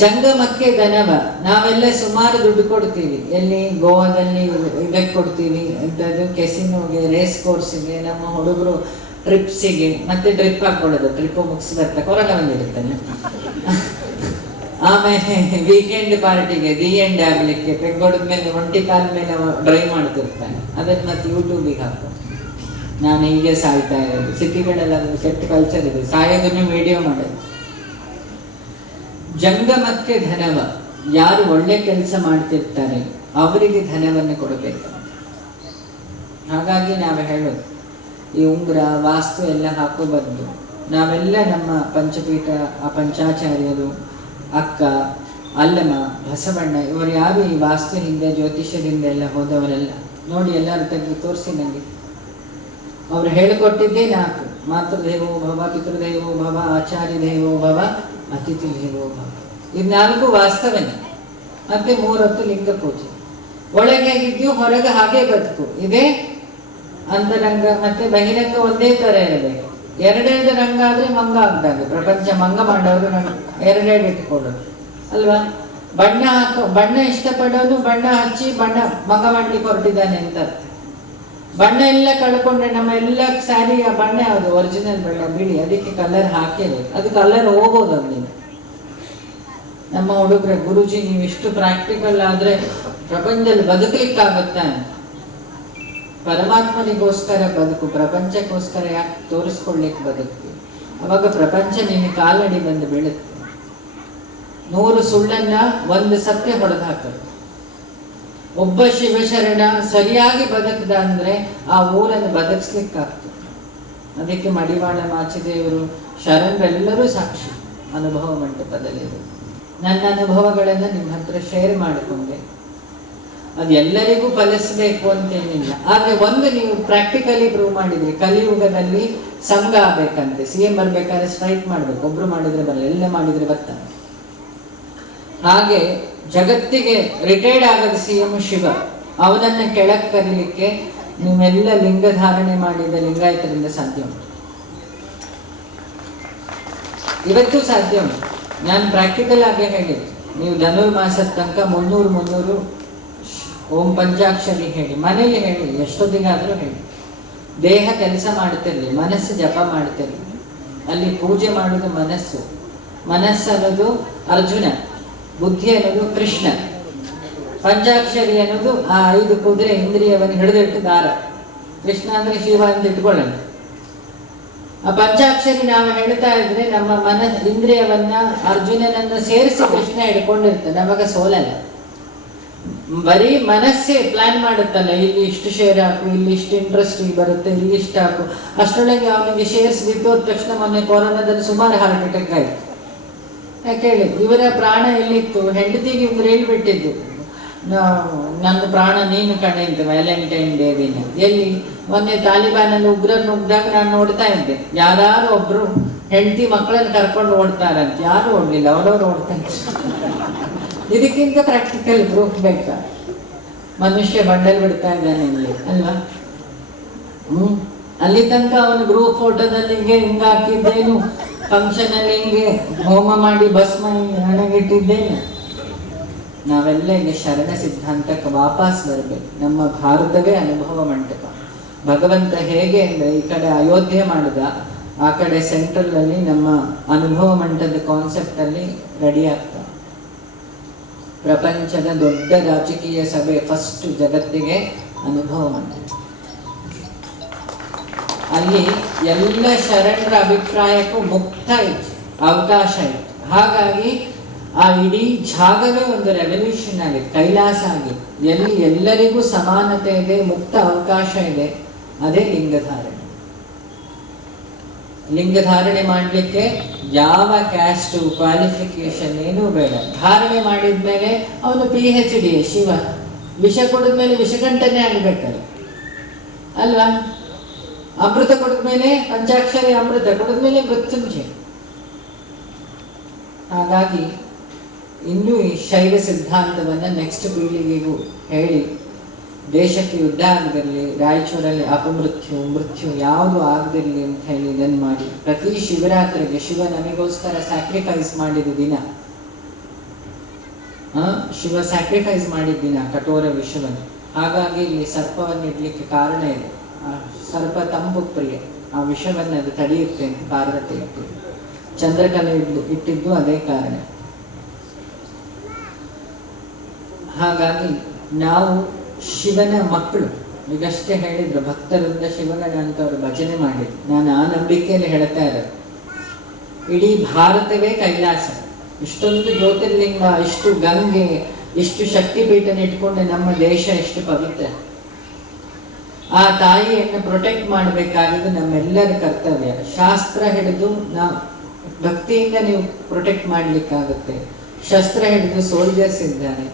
ಜಂಗಮಕ್ಕೆ ಧನವ, ನಾವೆಲ್ಲ ಸುಮಾರು ದುಡ್ಡು ಕೊಡ್ತೀವಿ. ಎಲ್ಲಿ? ಗೋವಾದಲ್ಲಿ ಇದಕ್ಕೆ ಕೊಡ್ತೀವಿ, ಎಂಥದ್ದು ಕೆಸಿನೋಗೆ, ರೇಸ್ ಕೋರ್ಸಿಗೆ, ನಮ್ಮ ಹುಡುಗರು ಟ್ರಿಪ್ಸಿಗೆ. ಮತ್ತೆ ಡ್ರಿಪ್ ಹಾಕೊಳ್ಳೋದು, ಟ್ರಿಪ್ ಮುಗಿಸಿ ಬರ್ತಾ ಕೊರೋನಾ ಬಂದಿರುತ್ತಾನೆ. ಆಮೇಲೆ ವೀಕೆಂಡ್ ಪಾರ್ಟಿಗೆ ದಿ ಎಂಡ್ ಆಗ್ಲಿಕ್ಕೆ ಪೆಗ್ಗೊಡದ ಮೇಲೆ ಒಂಟಿ ಕಾಲ ಮೇಲೆ ಡ್ರೈವ್ ಮಾಡ್ತಿರ್ತಾನೆ. ಅದನ್ನ ಮತ್ತೆ ಯೂಟ್ಯೂಬಿಗೆ ಹಾಕೋ. ನಾನು ಹೀಗೆ ಸಾಯ್ತಾ ಇರೋದು. ಸಿಟಿಗಳೆಲ್ಲ ಸೆಟ್ ಕಲ್ಚರ್ ಇದೆ, ಸಾಯೋದನ್ನು ವಿಡಿಯೋ ಮಾಡೋದು. ಜಂಗಮಕ್ಕೆ ಧನವ, ಯಾರು ಒಳ್ಳೆ ಕೆಲಸ ಮಾಡ್ತಿರ್ತಾರೆ ಅವರಿಗೆ ಧನವನ್ನು ಕೊಡಬೇಕು. ಹಾಗಾಗಿ ನಾವು ಹೇಳೋದು, ಈ ಉಂಗುರ ವಾಸ್ತು ಎಲ್ಲ ಹಾಕೋಬಾರ್ದು. ನಾವೆಲ್ಲ ನಮ್ಮ ಪಂಚಪೀಠ, ಆ ಪಂಚಾಚಾರ್ಯರು, ಅಕ್ಕ, ಅಲ್ಲಮ, ಬಸವಣ್ಣ, ಇವರು ಯಾರು ಈ ವಾಸ್ತು ಹಿಂದೆ, ಜ್ಯೋತಿಷ್ಯದಿಂದ ಎಲ್ಲ ಹೋದವರೆಲ್ಲ ನೋಡಿ, ಎಲ್ಲರೂ ತೆಗೆದು ತೋರಿಸಿ ನನಗೆ. ಅವರು ಹೇಳಿಕೊಟ್ಟಿದ್ದೇ 4: ಮಾತೃದೇವೋ ಭವ, ಪಿತೃದೇವೋ ಭವ, ಆಚಾರ್ಯ ದೇವೋ ಭವ, ಅತಿಥಿ ದೇವೋ ಭವ. ಇದು 4 ವಾಸ್ತವನೇ. ಮತ್ತೆ 3 ಹೊತ್ತು ಲಿಂಗ ಪೂಜೆ. ಒಳಗೆ ಆಗಿದ್ಯೋ ಹೊರಗೆ ಹಾಗೆ ಬದುಕು. ಇದೇ ಅಂತರಂಗ ಮತ್ತೆ ಬಹಿರಂಗ ಒಂದೇ ತರ ಇರಬೇಕು. ಎರಡೆರಡು ರಂಗ ಆದರೆ ಮಂಗ ಆಗ್ದಂಗೆ. ಪ್ರಪಂಚ ಮಂಗ ಮಾಡೋರು ಎರಡೆರಡು ಇಟ್ಕೊಳ್ಳೋದು ಅಲ್ವಾ. ಬಣ್ಣ ಇಷ್ಟಪಡೋನು ಬಣ್ಣ ಹಚ್ಚಿ ಮಂಗ ಮಾಡ್ಲಿಕ್ಕೆ ಹೊರಟಿದ್ದಾನೆ ಅಂತ. ಬಣ್ಣ ಎಲ್ಲ ಕಳ್ಕೊಂಡ್ರೆ ನಮ್ಮ ಎಲ್ಲ ಸ್ಯಾರಿ ಆ ಬಣ್ಣ ಯಾವುದು ಒರಿಜಿನಲ್ ಬಣ್ಣ ಬಿಳಿ, ಅದಕ್ಕೆ ಕಲರ್ ಹಾಕಿರೋದು, ಅದು ಕಲರ್ ಹೋಗೋದು ಅಲ್ಲಿಂದ. ನಮ್ಮ ಹುಡುಗರೆ ಗುರುಜಿ ನೀವು ಇಷ್ಟು ಪ್ರಾಕ್ಟಿಕಲ್ ಆದ್ರೆ ಪ್ರಪಂಚದಲ್ಲಿ ಬದುಕಲಿಕ್ಕಾಗುತ್ತಾ ಅಂತ. ಪರಮಾತ್ಮನಿಗೋಸ್ಕರ ಬದುಕು, ಪ್ರಪಂಚಕ್ಕೋಸ್ಕರ ಯಾಕೆ ತೋರಿಸ್ಕೊಳ್ಲಿಕ್ಕೆ ಬದುಕು. ಅವಾಗ ಪ್ರಪಂಚ ನಿನ್ನ ಕಾಲಡಿ ಬಂದು ಬೀಳುತ್ತೆ. 100 ಸುಳ್ಳನ್ನ 1 ಸತ್ಯ ಹೊಡೆದು ಹಾಕೋದು. ಒಬ್ಬ ಶಿವಶರಣ ಸರಿಯಾಗಿ ಬದುಕದ ಅಂದ್ರೆ ಆ ಊರನ್ನು ಬದುಕಿಸ್ಲಿಕ್ಕಾಗ್ತದೆ. ಅದಕ್ಕೆ ಮಡಿವಾಳ ಮಾಚಿದೇವರು ಶರಣರೆಲ್ಲರೂ ಸಾಕ್ಷಿ ಅನುಭವ ಮಂಟಪದಲ್ಲಿ. ನನ್ನ ಅನುಭವಗಳನ್ನು ನಿಮ್ಮ ಹತ್ರ ಶೇರ್ ಮಾಡಿಕೊಂಡೆ. ಅದು ಎಲ್ಲರಿಗೂ ಫಲಿಸಬೇಕು ಅಂತೇನಿಲ್ಲ, ಆದ್ರೆ ಒಂದು ನೀವು ಪ್ರಾಕ್ಟಿಕಲಿ ಪ್ರೂವ್ ಮಾಡಿದ್ರಿ. ಕಲಿಯುಗದಲ್ಲಿ ಸಂಘ ಆಗ್ಬೇಕಂತೆ, CM ಬರ್ಬೇಕಾದ್ರೆ ಸ್ಟ್ರೈಕ್ ಮಾಡ್ಬೇಕು, ಒಬ್ರು ಮಾಡಿದ್ರೆ ಬರಲ್ಲ, ಎಲ್ಲ ಮಾಡಿದ್ರೆ ಬರ್ತಾನೆ. ಹಾಗೆ ಜಗತ್ತಿಗೆ ರಿಟೈರ್ಡ್ ಆಗದ CM ಶಿವ, ಅವನನ್ನ ಕೆಳಕ್ಕೆ ಕರೀಲಿಕ್ಕೆ ನೀವೆಲ್ಲ ಲಿಂಗ ಧಾರಣೆ ಮಾಡಿದ ಲಿಂಗಾಯತರಿಂದ ಸಾಧ್ಯ ಉಂಟು. ಇವತ್ತು ಸಾಧ್ಯ ಉಂಟು. ನಾನು ಪ್ರಾಕ್ಟಿಕಲ್ ಆಗಿ ಹೇಳಿದ್ದೆ, ನೀವು ಧನುರ್ಮಾಸದ ತನಕ 300 ಓಂ ಪಂಚಾಕ್ಷರಿ ಹೇಳಿ, ಮನೇಲಿ ಹೇಳಿ, ಎಷ್ಟೊತ್ತಿಗಾದ್ರೂ ಹೇಳಿ. ದೇಹ ಕೆಲಸ ಮಾಡ್ತಿರ್ಲಿ, ಮನಸ್ಸು ಜಪ ಮಾಡ್ತಿರ್ಲಿ. ಅಲ್ಲಿ ಪೂಜೆ ಮಾಡೋದು ಮನಸ್ಸು. ಮನಸ್ಸು ಅನ್ನೋದು ಅರ್ಜುನ, ಬುದ್ಧಿ ಅನ್ನೋದು ಕೃಷ್ಣ, ಪಂಚಾಕ್ಷರಿ ಅನ್ನೋದು ಆ 5 ಕುದುರೆ ಇಂದ್ರಿಯವನ್ನು ಹಿಡಿದಿಟ್ಟು ದಾರ. ಕೃಷ್ಣ ಅಂದ್ರೆ ಶಿವ ಅಂತ ಇಟ್ಕೊಳ್ಳೋಣ. ಆ ಪಂಚಾಕ್ಷರಿ ನಾವು ಹೇಳ್ತಾ ಇದ್ರೆ ನಮ್ಮ ಇಂದ್ರಿಯವನ್ನ ಅರ್ಜುನನನ್ನ ಸೇರಿಸಿ ಕೃಷ್ಣ ಹಿಡ್ಕೊಂಡಿರ್ತಾನೆ. ನಮಗ ಸೋಲಲ್ಲ. ಬರೀ ಮನಸ್ಸೇ ಪ್ಲಾನ್ ಮಾಡುತ್ತಲ್ಲ, ಇಲ್ಲಿ ಇಷ್ಟು ಶೇರ್ ಹಾಕು, ಇಲ್ಲಿ ಇಷ್ಟು ಇಂಟ್ರೆಸ್ಟ್ ಬರುತ್ತೆ, ಇಲ್ಲಿ ಇಷ್ಟು ಹಾಕು. ಅಷ್ಟರೊಳಗೆ ಅವನಿಗೆ ಶೇರ್ಸ್ ಬಿದ್ದೋದ ತಕ್ಷಣ ಮೊನ್ನೆ ಕೊರೋನಾದಲ್ಲಿ ಸುಮಾರು ಹಾರ್ಟ್ ಅಟ್ಯಾಕ್ ಆಯ್ತು. ಯಾಕೆ ಹೇಳಿ, ಇವರ ಪ್ರಾಣ ಎಲ್ಲಿತ್ತು? ಹೆಂಡತಿಗೆ ಇವ್ರು ಹೇಳ್ಬಿಟ್ಟಿದ್ದು, ನನ್ನ ಪ್ರಾಣ ನೀನು ಕಣೆ ಅಂತ ವ್ಯಾಲೆಂಟೈನ್ ಡೇ ದಿನ. ಎಲ್ಲಿ? ಮೊನ್ನೆ ತಾಲಿಬಾನಲ್ಲಿ ಉಗ್ರರು ನುಗ್ದಾಗ ನಾನು ನೋಡ್ತಾ ಇದ್ದೆ, ಯಾರು ಒಬ್ರು ಹೆಂಡತಿ ಮಕ್ಕಳನ್ನು ಕರ್ಕೊಂಡು ಓಡ್ತಾರಂತ. ಯಾರು ಓಡ್ಲಿಲ್ಲ, ಅವರವ್ರು ಓಡ್ತಾರೆ. ಇದಕ್ಕಿಂತ ಪ್ರಾಕ್ಟಿಕಲ್ ಪ್ರೂಫ್ ಬೇಕಾ? ಮನುಷ್ಯ ಬಂಡಲ್ ಬಿಡ್ತಾ ಇದ್ದಾನೆ ಇಲ್ಲಿ ಅಲ್ವಾ. ಅಲ್ಲಿ ತನಕ ಅವನು ಗ್ರೂಪ್ ಫೋಟೋದಲ್ಲಿ ಹಿಂಗೆ ಹಾಕಿದ್ದೇನು, ಫಂಕ್ಷನ್ ಅಲ್ಲಿ ಹಿಂಗೆ ಹೋಮ ಮಾಡಿ ಭಸ್ಮ ಹಣಗಿಟ್ಟಿದ್ದೇನೆ. ನಾವೆಲ್ಲ ಈಗ ಶರಣ ಸಿದ್ಧಾಂತಕ್ಕೆ ವಾಪಸ್ ಬರಬೇಕು. ನಮ್ಮ ಭಾರತವೇ ಅನುಭವ ಮಂಟಪ. ಭಗವಂತ ಹೇಗೆ ಅಂದ್ರೆ ಈ ಕಡೆ ಅಯೋಧ್ಯೆ ಮಾಡಿದ, ಆ ಕಡೆ ಸೆಂಟ್ರಲ್ ಅಲ್ಲಿ ನಮ್ಮ ಅನುಭವ ಮಂಟಪದ ಕಾನ್ಸೆಪ್ಟ್ ಅಲ್ಲಿ ರೆಡಿ ಆಗ್ತಾ. ಪ್ರಪಂಚದ ದೊಡ್ಡ ರಾಜಕೀಯ ಸಭೆ ಫಸ್ಟ್ ಜಗತ್ತಿಗೆ ಅನುಭವ ಮಂಟಪ. ಅಲ್ಲಿ ಎಲ್ಲ ಶರಣರ ಅಭಿಪ್ರಾಯಕ್ಕೂ ಮುಕ್ತ ಇತ್ತು, ಅವಕಾಶ ಇತ್ತು. ಹಾಗಾಗಿ ಆ ಇಡೀ ಜಾಗವೇ ಒಂದು ರೆವಲ್ಯೂಷನ್ ಆಗಿದೆ, ಕೈಲಾಸ ಆಗಿದೆ. ಎಲ್ಲಿ ಎಲ್ಲರಿಗೂ ಸಮಾನತೆ ಇದೆ, ಮುಕ್ತ ಅವಕಾಶ ಇದೆ, ಅದೇ ಲಿಂಗಧಾರಣೆ. ಲಿಂಗಧಾರಣೆ ಮಾಡಲಿಕ್ಕೆ ಯಾವ ಕ್ಯಾಸ್ಟ್ ಕ್ವಾಲಿಫಿಕೇಶನ್ ಏನೂ ಬೇಡ. ಧಾರಣೆ ಮಾಡಿದ್ಮೇಲೆ ಅವನು PhD ಶಿವ. ವಿಷ ಕೊಡಿದ್ಮೇಲೆ ವಿಷಗಂಟನೆ ಆಗಬೇಕಲ್ಲ ಅಲ್ವಾ. ಅಮೃತ ಕೊಡಿದ್ಮೇಲೆ ಪಂಚಾಕ್ಷರಿ ಅಮೃತ ಕೊಡಿದ್ಮೇಲೆ ಮೃತ್ಯುಂಜಯ. ಹಾಗಾಗಿ ಇನ್ನೂ ಈ ಶೈವ ಸಿದ್ಧಾಂತವನ್ನು ನೆಕ್ಸ್ಟ್ ಪೀಳಿಗೆಗೂ ಹೇಳಿ, ದೇಶಕ್ಕೆ ಯುದ್ಧ ಆಗದಿರಲಿ, ರಾಯಚೂರಲ್ಲಿ ಮೃತ್ಯು ಯಾವುದು ಆಗದಿರಲಿ ಅಂತ ಹೇಳಿ ಇದನ್ನು ಮಾಡಿ, ಪ್ರತಿ ಶಿವರಾತ್ರಿಗೆ ಶಿವ ನಮಗೋಸ್ಕರ ಸ್ಯಾಕ್ರಿಫೈಸ್ ಮಾಡಿದ ದಿನ, ಶಿವ ಸ್ಯಾಕ್ರಿಫೈಸ್ ಮಾಡಿದ ದಿನ ಕಠೋರ ವಿಷವನ್ನು. ಹಾಗಾಗಿ ಇಲ್ಲಿ ಸರ್ಪವನ್ನು ಇಡ್ಲಿಕ್ಕೆ ಕಾರಣ ಇದೆ. ಆ ಸರ್ಪ ತಂಪು ಪ್ರಿಯ, ಆ ವಿಷವನ್ನು ಅದು ತಡೆಯುತ್ತೆ ಅಂತ ಪಾರ್ವತಿ ಇಟ್ಟಿದ್ದು. ಚಂದ್ರಕಲೆ ಇಟ್ಟಿದ್ದು ಅದೇ ಕಾರಣ. ಹಾಗಾಗಿ ನಾವು ಶಿವನ ಮಕ್ಕಳು. ಈಗಷ್ಟೇ ಹೇಳಿದ್ರು, ಭಕ್ತರಿಂದ ಶಿವಗಣಂತವ್ರು ಭಜನೆ ಮಾಡಿದ್ರು. ನಾನು ಆ ನಂಬಿಕೆಯಲ್ಲಿ ಹೇಳ್ತಾ ಇರೋದು. ಇಡೀ ಭಾರತವೇ ಕೈಲಾಸ. ಇಷ್ಟೊಂದು ಜ್ಯೋತಿರ್ಲಿಂಗ, ಇಷ್ಟು ಗಂಗೆ, ಇಷ್ಟು ಶಕ್ತಿಪೀಠನ ಇಟ್ಕೊಂಡು ನಮ್ಮ ದೇಶ ಎಷ್ಟು ಪವಿತ್ರ. ಆ ತಾಯಿಯನ್ನು ಪ್ರೊಟೆಕ್ಟ್ ಮಾಡಬೇಕಾಗಿದ್ದು ನಮ್ಮೆಲ್ಲರ ಕರ್ತವ್ಯ. ಶಾಸ್ತ್ರ ಹಿಡಿದು ನಾವು ಭಕ್ತಿಯಿಂದ ನೀವು ಪ್ರೊಟೆಕ್ಟ್ ಮಾಡಲಿಕ್ಕಾಗುತ್ತೆ. ಶಸ್ತ್ರ ಹಿಡಿದು ಸೋಲ್ಜರ್ಸ್ ಇದ್ದಾರೆ,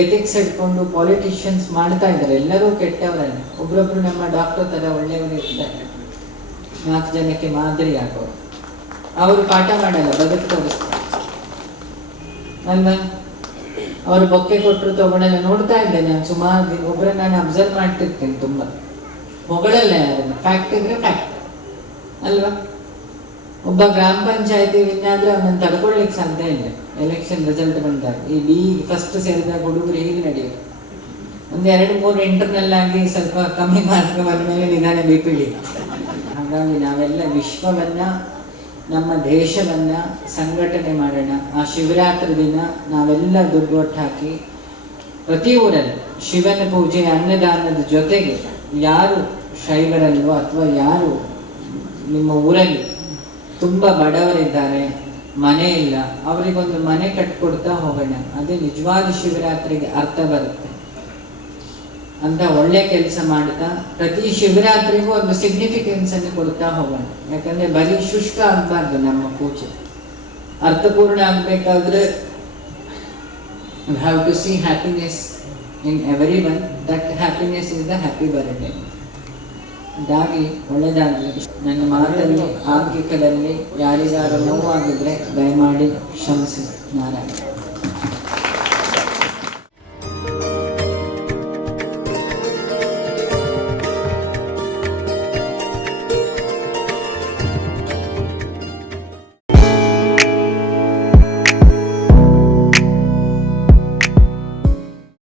ಎಥಿಕ್ಸ್ ಹಿಡ್ಕೊಂಡು ಪಾಲಿಟಿಷಿಯನ್ಸ್ ಮಾಡ್ತಾ ಇದ್ದಾರೆ. ಎಲ್ಲರೂ ಕೆಟ್ಟವರಲ್ಲ, ಒಬ್ರೊಬ್ರು ನಮ್ಮ ಡಾಕ್ಟರ್ ಥರ ಒಳ್ಳೆಯವರು ಇರ್ತಾರೆ, 4 ಜನಕ್ಕೆ ಮಾದರಿ ಆಗೋರು. ಅವರು ಪಾಠ ಮಾಡಲ್ಲ, ಬದುಕು ತೋರಿಸ್ತಾರೆ ಅಲ್ವಾ. ಅವರು ಬೊಕ್ಕೆ ಕೊಟ್ಟರು ತಗೊಳ್ಳಲ್ಲ. ನೋಡ್ತಾ ಇದ್ದೆ ನಾನು ಸುಮಾರು ದಿನ, ಒಬ್ಬರನ್ನ ನಾನು ಅಬ್ಸರ್ವ್ ಮಾಡ್ತಿರ್ತೇನೆ ತುಂಬ. ಹೊಗಳಲ್ಲ ಯಾರನ್ನ, ಫ್ಯಾಕ್ಟ್ ಇದ್ರೆ ಫ್ಯಾಕ್ಟ್ ಅಲ್ವಾ. ಒಬ್ಬ ಗ್ರಾಮ ಪಂಚಾಯತಿ ವಿನ್ ಆದ್ರೆ ಅವನನ್ನು ತಡ್ಕೊಳ್ಲಿಕ್ಕೆ ಸಾಧ್ಯ ಇಲ್ಲ. ಎಲೆಕ್ಷನ್ ರಿಸಲ್ಟ್ ಬಂದಾಗ ಈ ಬಿ ಫಸ್ಟ್ ಸೇರಿದಾಗ ಹುಡುಗರು ಹೀಗೆ ನಡೆಯೋದು. ಒಂದು 2-3 ಇಂಟರ್ನಲ್ ಆಗಿ ಸ್ವಲ್ಪ ಕಮ್ಮಿ ಮಾರ್ಕ್ ಬಂದ ಮೇಲೆ ನಿಧಾನ ಬಿಪಿಳಿ. ಹಾಗಾಗಿ ನಾವೆಲ್ಲ ವಿಶ್ವವನ್ನ, ನಮ್ಮ ದೇಶವನ್ನ ಸಂಘಟನೆ ಮಾಡೋಣ. ಆ ಶಿವರಾತ್ರಿ ದಿನ ನಾವೆಲ್ಲ ದುಡ್ಡು ಒಟ್ಟು ಹಾಕಿ ಪ್ರತಿ ಊರಲ್ಲಿ ಶಿವನ ಪೂಜೆ ಅನ್ನದಾನದ ಜೊತೆಗೆ ಯಾರು ಶೈವರಲ್ವೋ ಅಥವಾ ಯಾರು ನಿಮ್ಮ ಊರಲ್ಲಿ ತುಂಬ ಬಡವರಿದ್ದಾರೆ, ಮನೆ ಇಲ್ಲ, ಅವರಿಗೊಂದು ಮನೆ ಕಟ್ಕೊಡ್ತಾ ಹೋಗೋಣ. ಅದೇ ನಿಜವಾದ ಶಿವರಾತ್ರಿಗೆ ಅರ್ಥ ಬರುತ್ತೆ ಅಂತ ಒಳ್ಳೆ ಕೆಲಸ ಮಾಡ್ತಾ ಪ್ರತಿ ಶಿವರಾತ್ರಿಗೂ ಒಂದು ಸಿಗ್ನಿಫಿಕೆನ್ಸ್ ಅನ್ನು ಕೊಡ್ತಾ ಹೋಗೋಣ. ಯಾಕಂದ್ರೆ ಬರೀ ಶುಷ್ಕ ಆಗಬಾರ್ದು ನಮ್ಮ ಪೂಜೆ, ಅರ್ಥಪೂರ್ಣ ಆಗಬೇಕಾದ್ರೆ you have to see happiness in everyone. That happiness is the happy birthday. ಇದಾಗಿ ಒಳ್ಳೆಯದಾಗಲಿ. ನನ್ನ ಮಾತಲ್ಲಿ ಆಂಗಿಕದಲ್ಲಿ ಯಾರಿಗಾರು ನೋವಾಗಿದ್ರೆ ದಯಮಾಡಿ ಕ್ಷಮಿಸಿ. ನಾರಾಯಣ.